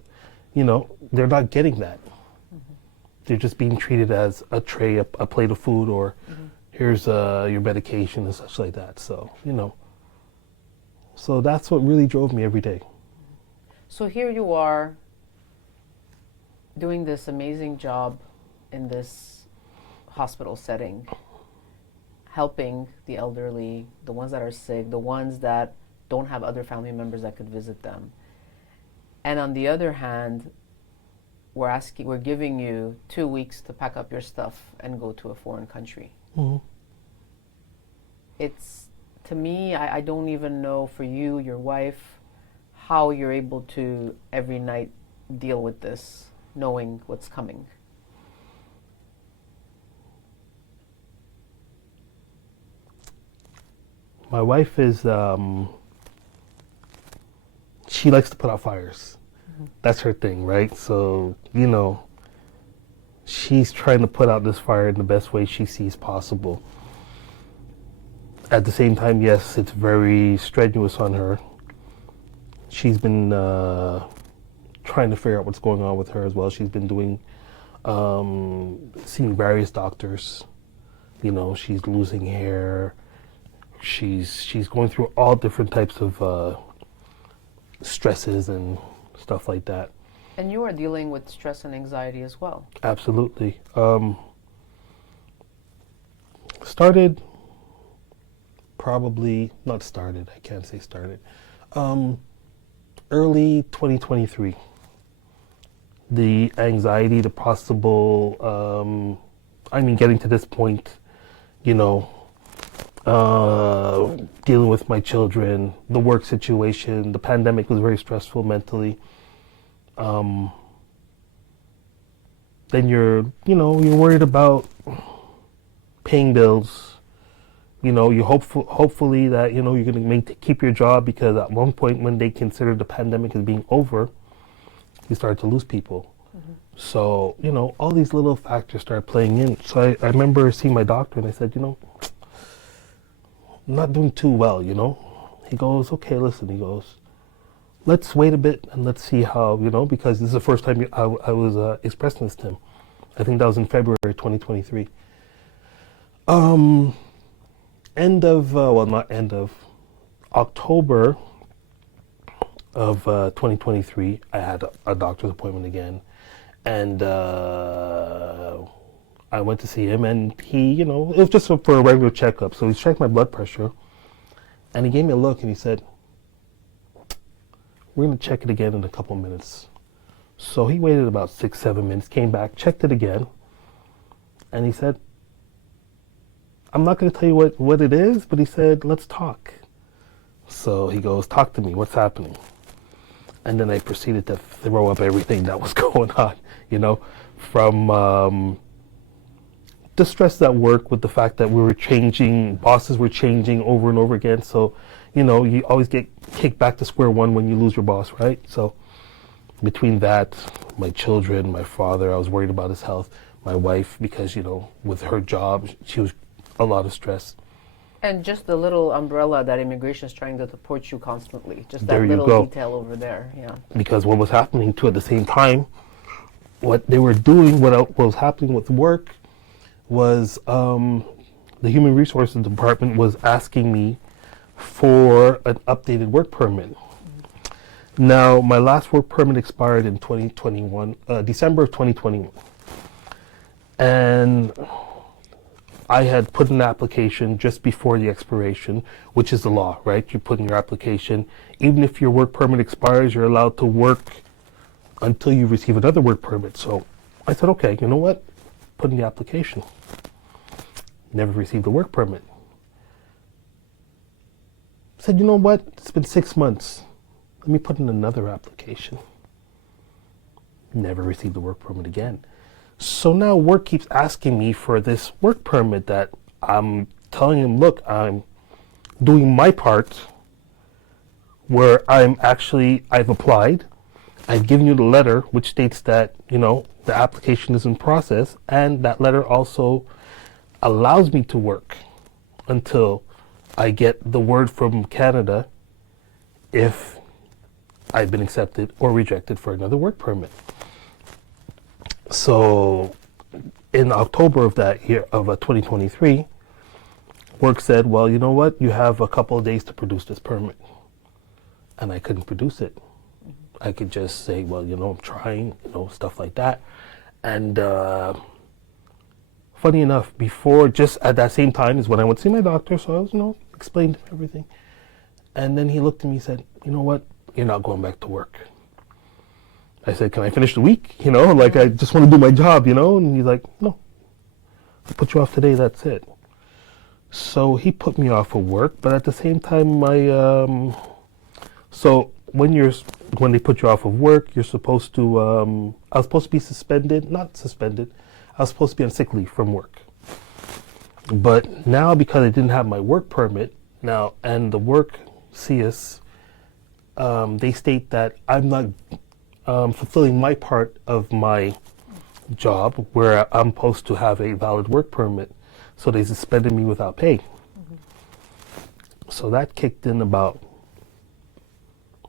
you know, they're not getting that. They're just being treated as a tray, a plate of food, or here's your medication and such like that. So, you know, so that's what really drove me every day. So here you are doing this amazing job in this hospital setting, helping the elderly, the ones that are sick, the ones that don't have other family members that could visit them. And on the other hand, we're giving you 2 weeks to pack up your stuff and go to a foreign country. Mm-hmm. It's, to me, I don't even know for you, your wife, how you're able to every night deal with this, knowing what's coming. My wife is, she likes to put out fires. That's her thing, right? So, you know, she's trying to put out this fire in the best way she sees possible. At the same time, yes, it's very strenuous on her. She's been trying to figure out what's going on with her as well. She's been doing, seeing various doctors. You know, she's losing hair. She's going through all different types of stresses and stuff like that. And you are dealing with stress and anxiety as well. Absolutely. I can't say started. Early 2023. The anxiety, the possible, getting to this point, you know, dealing with my children, the work situation, the pandemic was very stressful mentally. Then you're worried about paying bills. You know, you hopefully that, you know, you're going to keep your job because at one point when they consider the pandemic as being over, you start to lose people. So, you know, all these little factors start playing in. So I remember seeing my doctor and I said, you know, I'm not doing too well, you know. He goes, okay, listen, he goes, let's wait a bit and let's see how, you know, because this is the first time I was expressing this to him. I think that was in February 2023. October of 2023, I had a doctor's appointment again. And I went to see him and he, you know, it was just for a regular checkup. So he checked my blood pressure and he gave me a look and he said, we're going to check it again in a couple minutes. So he waited about 6-7 minutes, came back, checked it again. And he said, I'm not going to tell you what it is, but he said, let's talk. So he goes, talk to me, what's happening? And then I proceeded to throw up everything that was going on, you know, from the stress at work with the fact that we were changing, bosses were changing over and over again. So, you know, you always get kicked back to square one when you lose your boss, right? So between that, my children, my father, I was worried about his health, my wife, because, you know, with her job, she was a lot of stress. And just the little umbrella that immigration is trying to deport you constantly. Just that There you little go. detail over there, yeah. Because what was happening too at the same time, what they were doing, what was happening with work was the Human Resources Department was asking me for an updated work permit. Now, my last work permit expired in 2021, December of 2021. And I had put in an application just before the expiration, which is the law, right? You put in your application. Even if your work permit expires, you're allowed to work until you receive another work permit. So I said, okay, you know what? Put in the application. Never received a work permit. Said, you know what? It's been 6 months. Let me put in another application. Never received a work permit again. So now work keeps asking me for this work permit that I'm telling him, look, I'm doing my part where I've applied, I've given you the letter which states that, the application is in process, and that letter also allows me to work until I get the word from Canada if I've been accepted or rejected for another work permit. So in October of that year, of 2023, work said, well, you know what, you have a couple of days to produce this permit. And I couldn't produce it. I could just say, well, I'm trying, stuff like that. And funny enough, just at that same time is when I went to see my doctor, so I was, explained everything. And then he looked at me and said, you know what, you're not going back to work. I said, can I finish the week? I just want to do my job, And he's like, no, I'll put you off today, that's it. So he put me off of work, but at the same time, so when they put you off of work, you're supposed to, I was supposed to be not suspended, I was supposed to be on sick leave from work. But now, because I didn't have my work permit now, and the work CS, they state that I'm not fulfilling my part of my job where I'm supposed to have a valid work permit. So they suspended me without pay. So that kicked in about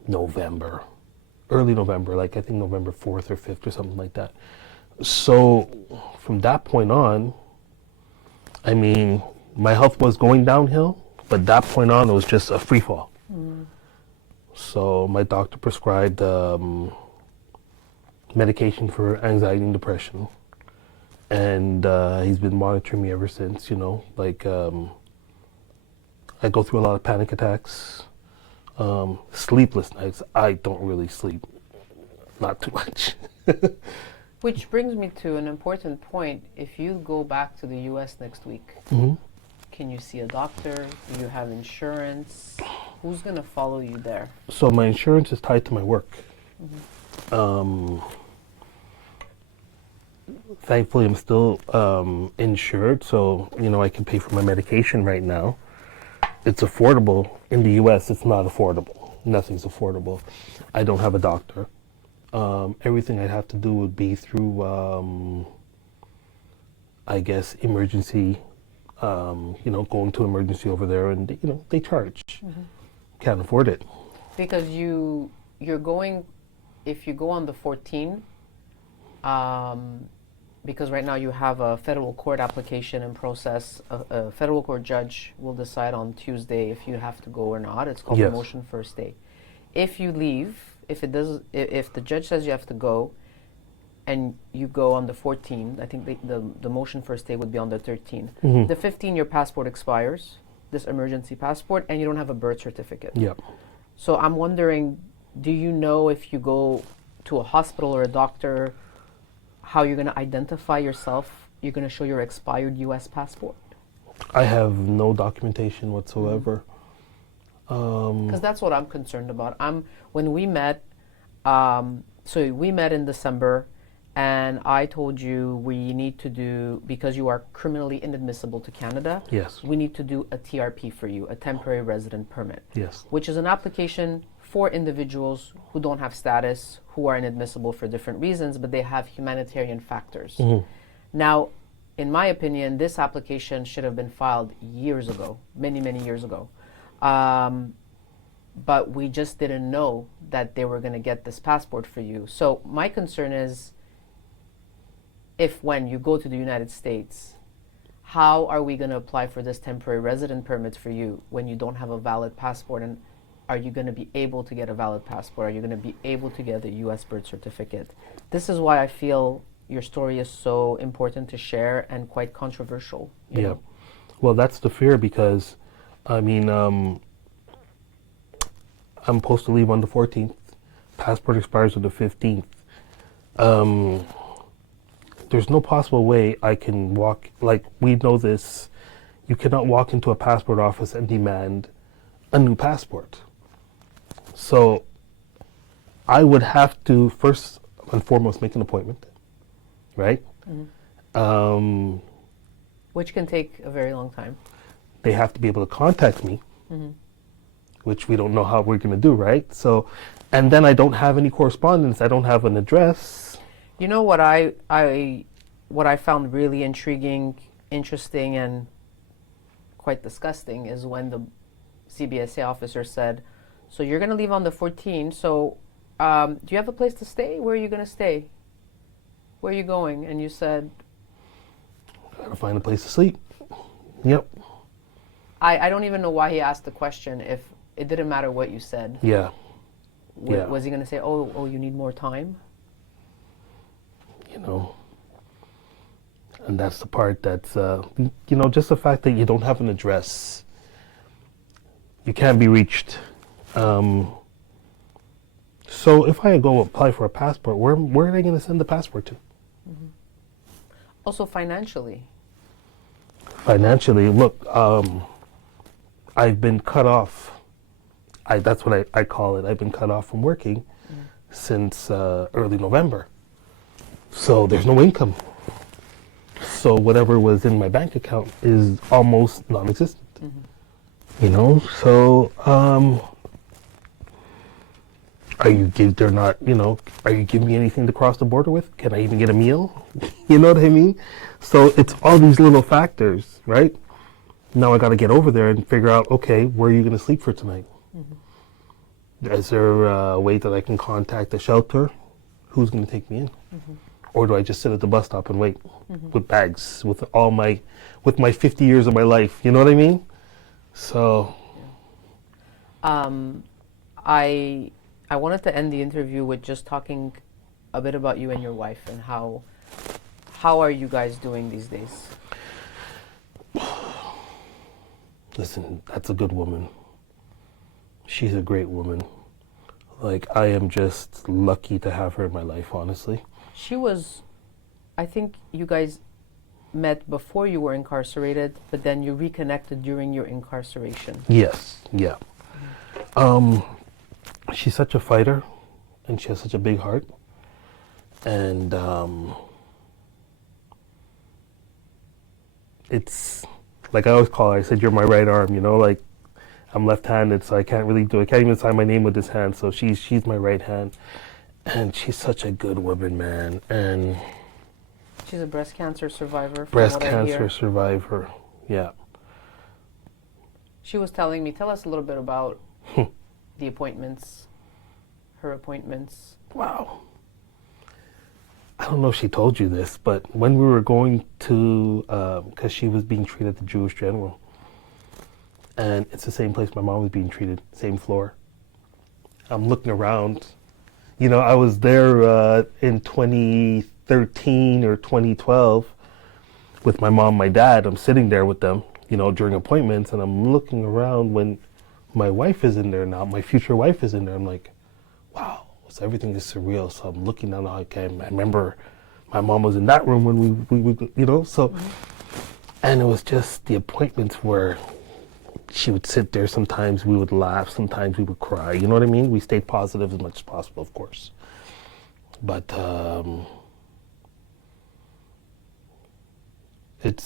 November, early November, I think November 4th or 5th or something like that. So from that point on, my health was going downhill, but that point on, it was just a free fall. So my doctor prescribed medication for anxiety and depression. And he's been monitoring me ever since, I go through a lot of panic attacks, sleepless nights. I don't really sleep, not too much. Which brings me to an important point. If you go back to the U.S. next week, can you see a doctor? Do you have insurance? Who's going to follow you there? So my insurance is tied to my work. Thankfully, I'm still insured, so, I can pay for my medication right now. It's affordable. In the U.S., it's not affordable. Nothing's affordable. I don't have a doctor. Everything I'd have to do would be through, I guess, emergency, going to emergency over there, and, they charge. Can't afford it. Because you're going, if you go on the 14th, because right now you have a federal court application in process. A federal court judge will decide on Tuesday if you have to go or not. It's called the motion first day. If you leave, if the judge says you have to go, and you go on the 14th, I think the motion first day would be on the 13th. The 15th, your passport expires, this emergency passport, and you don't have a birth certificate. Yep. So I'm wondering, do you know if you go to a hospital or a doctor, how you're going to identify yourself? You're going to show your expired U.S. passport? I have no documentation whatsoever. Because that's what I'm concerned about. When we met, so we met in December, and I told you we need to do, because you are criminally inadmissible to Canada, Yes. we need to do a TRP for you, a temporary resident permit, Yes. which is an application for individuals who don't have status, who are inadmissible for different reasons, but they have humanitarian factors. Now, in my opinion, this application should have been filed years ago, many, many years ago. But we just didn't know that they were going to get this passport for you. So my concern is, when you go to the United States, how are we going to apply for this temporary resident permit for you when you don't have a valid passport? And are you going to be able to get a valid passport? Are you going to be able to get a U.S. birth certificate? This is why I feel your story is so important to share and quite controversial. You know? Well, that's the fear, because, I'm supposed to leave on the 14th. Passport expires on the 15th. There's no possible way I can walk, we know this, you cannot walk into a passport office and demand a new passport. So I would have to first and foremost make an appointment, right? Which can take a very long time. They have to be able to contact me, which we don't know how we're going to do, right? So And then I don't have any correspondence. I don't have an address. You know what I found really intriguing, interesting, and quite disgusting is when the CBSA officer said, "So you're going to leave on the 14th. So do you have a place to stay? Where are you going to stay? Where are you going?" And you said, Gotta find a place to sleep. Yep. I don't even know why he asked the question if it didn't matter what you said. Yeah. Yeah. Was he going to say, oh, you need more time? You know, and that's the part that's, just the fact that you don't have an address. You can't be reached. So if I go apply for a passport, where are they going to send the passport to? Mm-hmm. Also financially. Financially, look, I've been cut off. That's what I call it. I've been cut off from working since early November. So there's no income. So whatever was in my bank account is almost non-existent. So are you giving me anything to cross the border with? Can I even get a meal? You know what I mean? So it's all these little factors, right? Now I got to get over there and figure out, okay, where are you going to sleep for tonight? Is there a way that I can contact the shelter? Who's going to take me in? Or do I just sit at the bus stop and wait with bags, with my 50 years of my life? You know what I mean? So, I wanted to end the interview with just talking a bit about you and your wife and how are you guys doing these days? Listen, that's a good woman. She's a great woman. Like, I am just lucky to have her in my life, honestly. I think you guys met before you were incarcerated, but then you reconnected during your incarceration. Yes, yeah. She's such a fighter, and she has such a big heart. And it's like I always call her. I said, "You're my right arm." Like I'm left-handed, so I can't even sign my name with this hand. So she's my right hand, and she's such a good woman, man. And she's a breast cancer survivor. Breast cancer survivor, yeah. She was telling me, tell us a little bit about the appointments, her appointments. Wow. I don't know if she told you this, but when we were going to, because she was being treated at the Jewish General, and it's the same place my mom was being treated, same floor. I'm looking around. I was there in 2013 or 2012 with my mom, my dad. I'm sitting there with them, during appointments, and I'm looking around when my wife is in there now, my future wife is in there. I'm like, wow. So everything is surreal. So I'm looking down I remember my mom was in that room when we so, and it was just the appointments where she would sit there. Sometimes we would laugh, sometimes we would cry. You know what I mean? We stayed positive as much as possible, of course. But it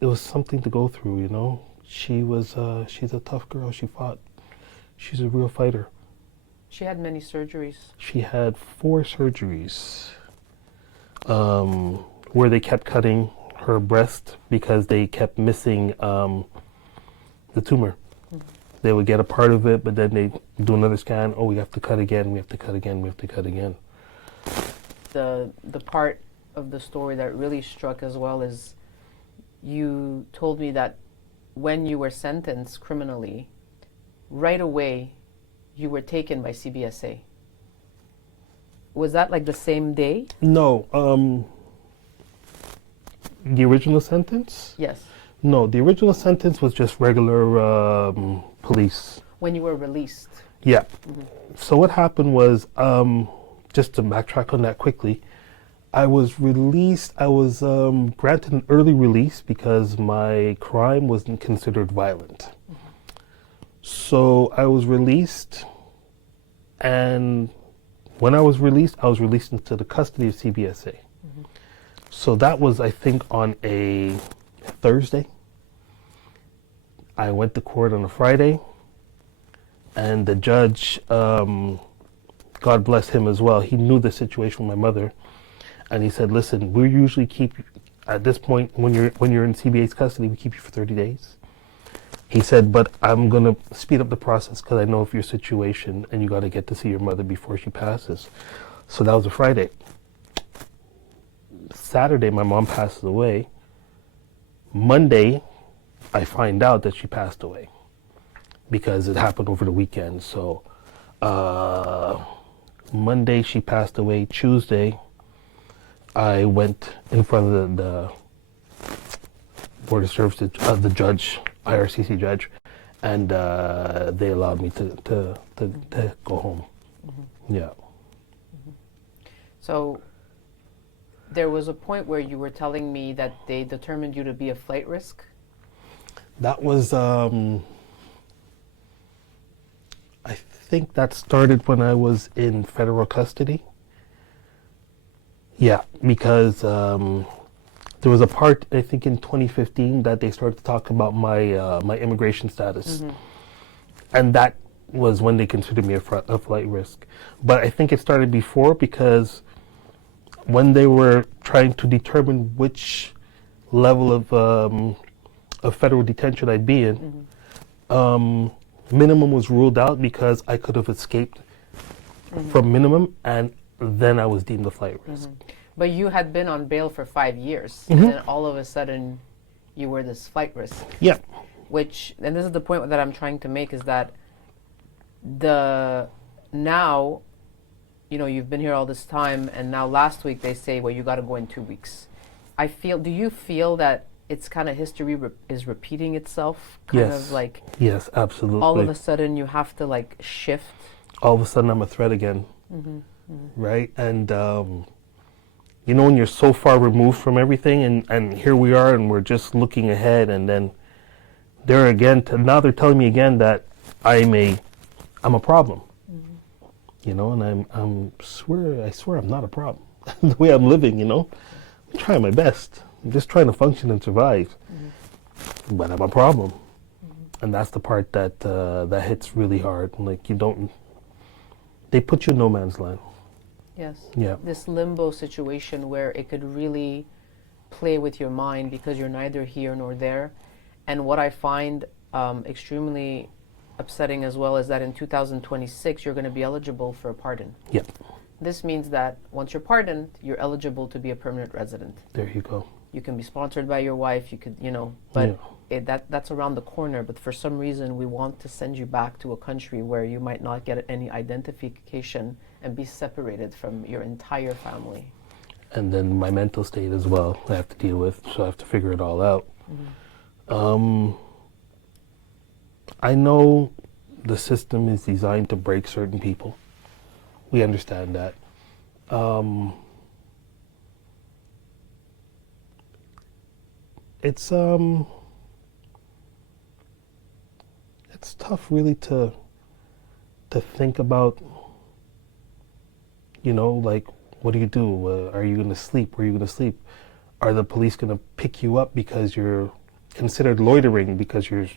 was something to go through, she's a tough girl. She fought. She's a real fighter. She had many surgeries. She had 4 surgeries where they kept cutting her breast because they kept missing the tumor. They would get a part of it, but then they do another scan. Oh, we have to cut again. We have to cut again. We have to cut again. The part of the story that really struck as well is you told me that when you were sentenced criminally, right away you were taken by CBSA. Was that like the same day? No. The original sentence? Yes. No, the original sentence was just regular police. When you were released? Yeah. So what happened was, just to backtrack on that quickly, I was released. I was granted an early release because my crime wasn't considered violent. So I was released, and when I was released into the custody of CBSA. So that was, I think, on a Thursday. I went to court on a Friday, And the judge, God bless him as well, he knew the situation with my mother, and he said, listen, we usually keep, at this point, when you're in CBA's custody, we keep you for 30 days. He said, but I'm going to speed up the process because I know of your situation and you got to get to see your mother before she passes. So that was a Friday. Saturday, my mom passes away. Monday, I find out that she passed away because it happened over the weekend. So Monday, she passed away. Tuesday, I went in front of the Board of Services, the judge, IRCC judge, and they allowed me to go home. Mm-hmm. Yeah. Mm-hmm. So there was a point where you were telling me that they determined you to be a flight risk? That was, I think that started when I was in federal custody. Yeah, because there was a part, I think in 2015, that they started to talk about my my immigration status. Mm-hmm. And that was when they considered me a flight risk. But I think it started before, because when they were trying to determine which level of federal detention I'd be in, mm-hmm. Minimum was ruled out because I could have escaped mm-hmm. from minimum, and then I was deemed a flight risk. Mm-hmm. But you had been on bail for 5 years, mm-hmm. and then all of a sudden you were this flight risk. Yeah. Which, and this is the point that I'm trying to make, is that now, you know, you've been here all this time, and now last week they say, well, you got to go in 2 weeks. Do you feel that it's kind of history is repeating itself? Kind yes. of like, yes, absolutely. all of a sudden you have to like shift. All of a sudden I'm a threat again, mm-hmm. Mm-hmm. right? And you know, when you're so far removed from everything, and here we are, and we're just looking ahead, and then now they're telling me again that I'm a problem. Mm-hmm. You know, and I swear I'm not a problem. The way I'm living, you know, I'm trying my best. I'm just trying to function and survive. Mm-hmm. But I'm a problem. Mm-hmm. And that's the part that that hits really hard. Like, they put you in no man's land. Yes. Yeah. This limbo situation where it could really play with your mind because you're neither here nor there. And what I find extremely upsetting as well is that in 2026 you're going to be eligible for a pardon. Yep. This means that once you're pardoned, you're eligible to be a permanent resident. There you go. You can be sponsored by your wife, you could, you know, but yeah. That's around the corner. But for some reason, we want to send you back to a country where you might not get any identification and be separated from your entire family. And then my mental state as well, I have to deal with, so I have to figure it all out. Mm-hmm. I know the system is designed to break certain people. We understand that. It's tough really to think about, you know, like, what do you do? Are you going to sleep? Where are you going to sleep? Are the police going to pick you up because you're considered loitering, because you're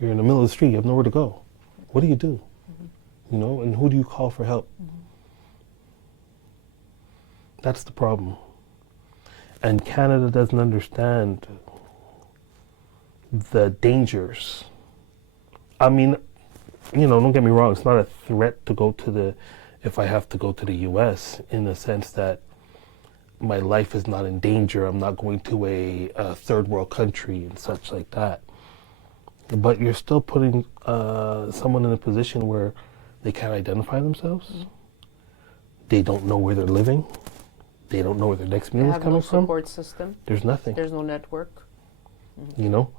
in the middle of the street, you have nowhere to go? What do you do? Mm-hmm. You know, and who do you call for help? Mm-hmm. That's the problem. And Canada doesn't understand the dangers. I mean, you know, don't get me wrong, it's not a threat to go if I have to go to the US, in the sense that my life is not in danger. I'm not going to a third world country and such like that. But you're still putting someone in a position where they can't identify themselves. Mm-hmm. They don't know where they're living. They don't know where their next meal is coming from. They have no support system. There's nothing. There's no network. Mm-hmm. You know?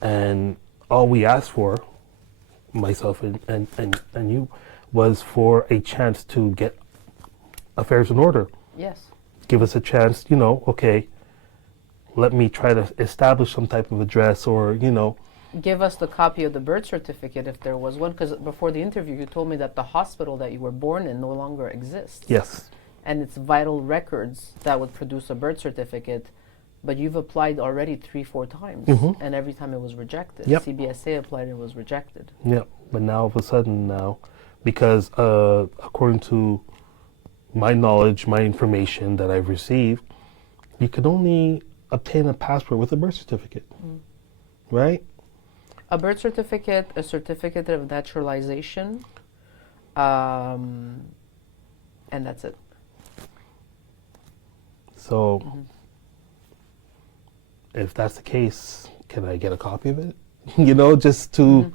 And all we asked for, myself and you, was for a chance to get affairs in order. Yes. Give us a chance, you know, okay, let me try to establish some type of address, or, you know. Give us the copy of the birth certificate if there was one, because before the interview you told me that the hospital that you were born in no longer exists. Yes. And it's vital records that would produce a birth certificate, but you've applied already 3-4 times, mm-hmm. and every time it was rejected. Yep. CBSA applied and it was rejected. Yep. But now, all of a sudden, now, because according to my knowledge, my information that I've received, you can only obtain a passport with a birth certificate, right? A birth certificate, a certificate of naturalization, and that's it. So, if that's the case, can I get a copy of it? You know, just to,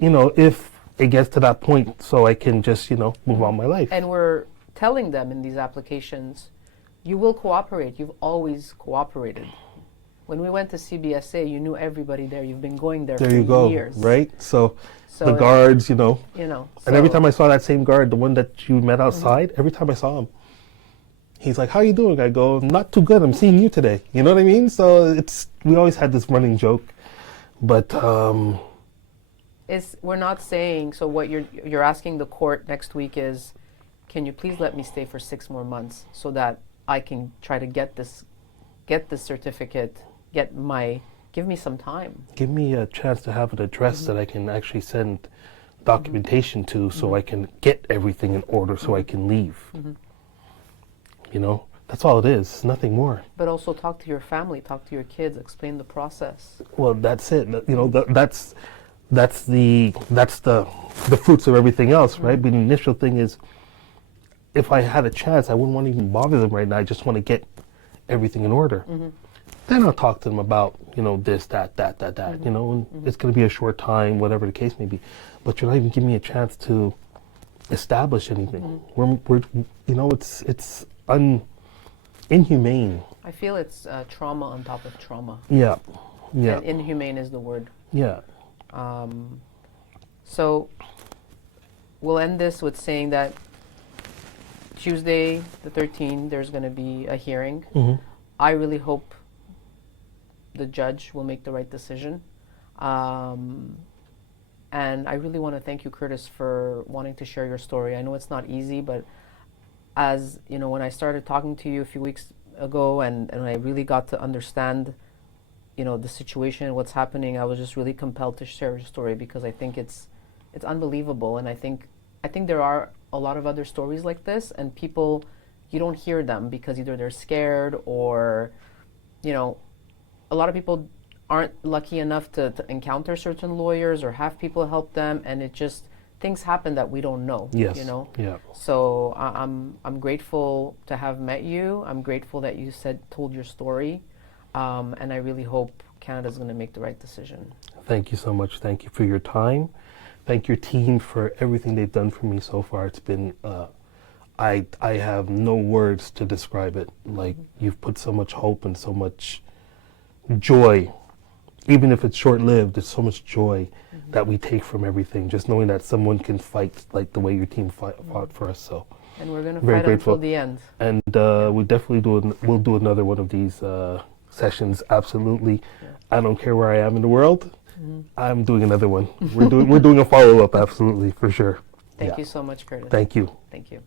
you know, if it gets to that point, so I can just, you know, move on my life. And we're telling them in these applications, you will cooperate. You've always cooperated. When we went to CBSA, you knew everybody there. You've been going there There for you go, years. right? So So the guards, you know, and every so- time I saw that same guard, the one that you met outside, every time I saw him, he's like, "How you doing?" I go, "Not too good. I'm seeing you today." You know what I mean? So we always had this running joke, but we're not saying, so what you're asking the court next week is, can you please let me stay for 6 more months so that I can try to get this certificate, give me some time. give me a chance to have an address that I can actually send documentation to, so I can get everything in order, so I can leave. You know, that's all it is, nothing more. But also talk to your family, talk to your kids, explain the process. Well, that's it. You know, that's the fruits of everything else, right? But the initial thing is, if I had a chance, I wouldn't want to even bother them right now. I just want to get everything in order. Then I'll talk to them about, you know, this, that, you know, and it's going to be a short time, whatever the case may be. But you're not even giving me a chance to establish anything. We're you know, it's inhumane. I feel it's trauma on top of trauma. Yeah, yeah, And inhumane is the word. yeah. So we'll end this with saying that Tuesday, the 13th, there's going to be a hearing. I really hope the judge will make the right decision. And I really want to thank you, Curtis, for wanting to share your story. I know it's not easy, but as you know, when I started talking to you a few weeks ago and I really got to understand, you know, the situation, what's happening, I was just really compelled to share your story because I think it's unbelievable. And I think there are a lot of other stories like this, and people, you don't hear them because either they're scared or, you know, a lot of people aren't lucky enough to encounter certain lawyers or have people help them, and it just, things happen that we don't know. Yes. You know. Yeah. So I'm grateful to have met you. I'm grateful that you told your story, and I really hope Canada's going to make the right decision. Thank you so much. Thank you for your time. Thank your team for everything they've done for me so far. It's been, I have no words to describe it. Like, you've put so much hope and so much joy, even if it's short-lived. There's so much joy that we take from everything, just knowing that someone can fight like the way your team fought for us. So, and we're going to very fight grateful. until the end. And we definitely we'll do another one of these sessions. Absolutely. Yeah. I don't care where I am in the world. I'm doing another one. We're doing a follow-up. Absolutely, for sure. Thank you so much, Curtis. Thank you. Thank you.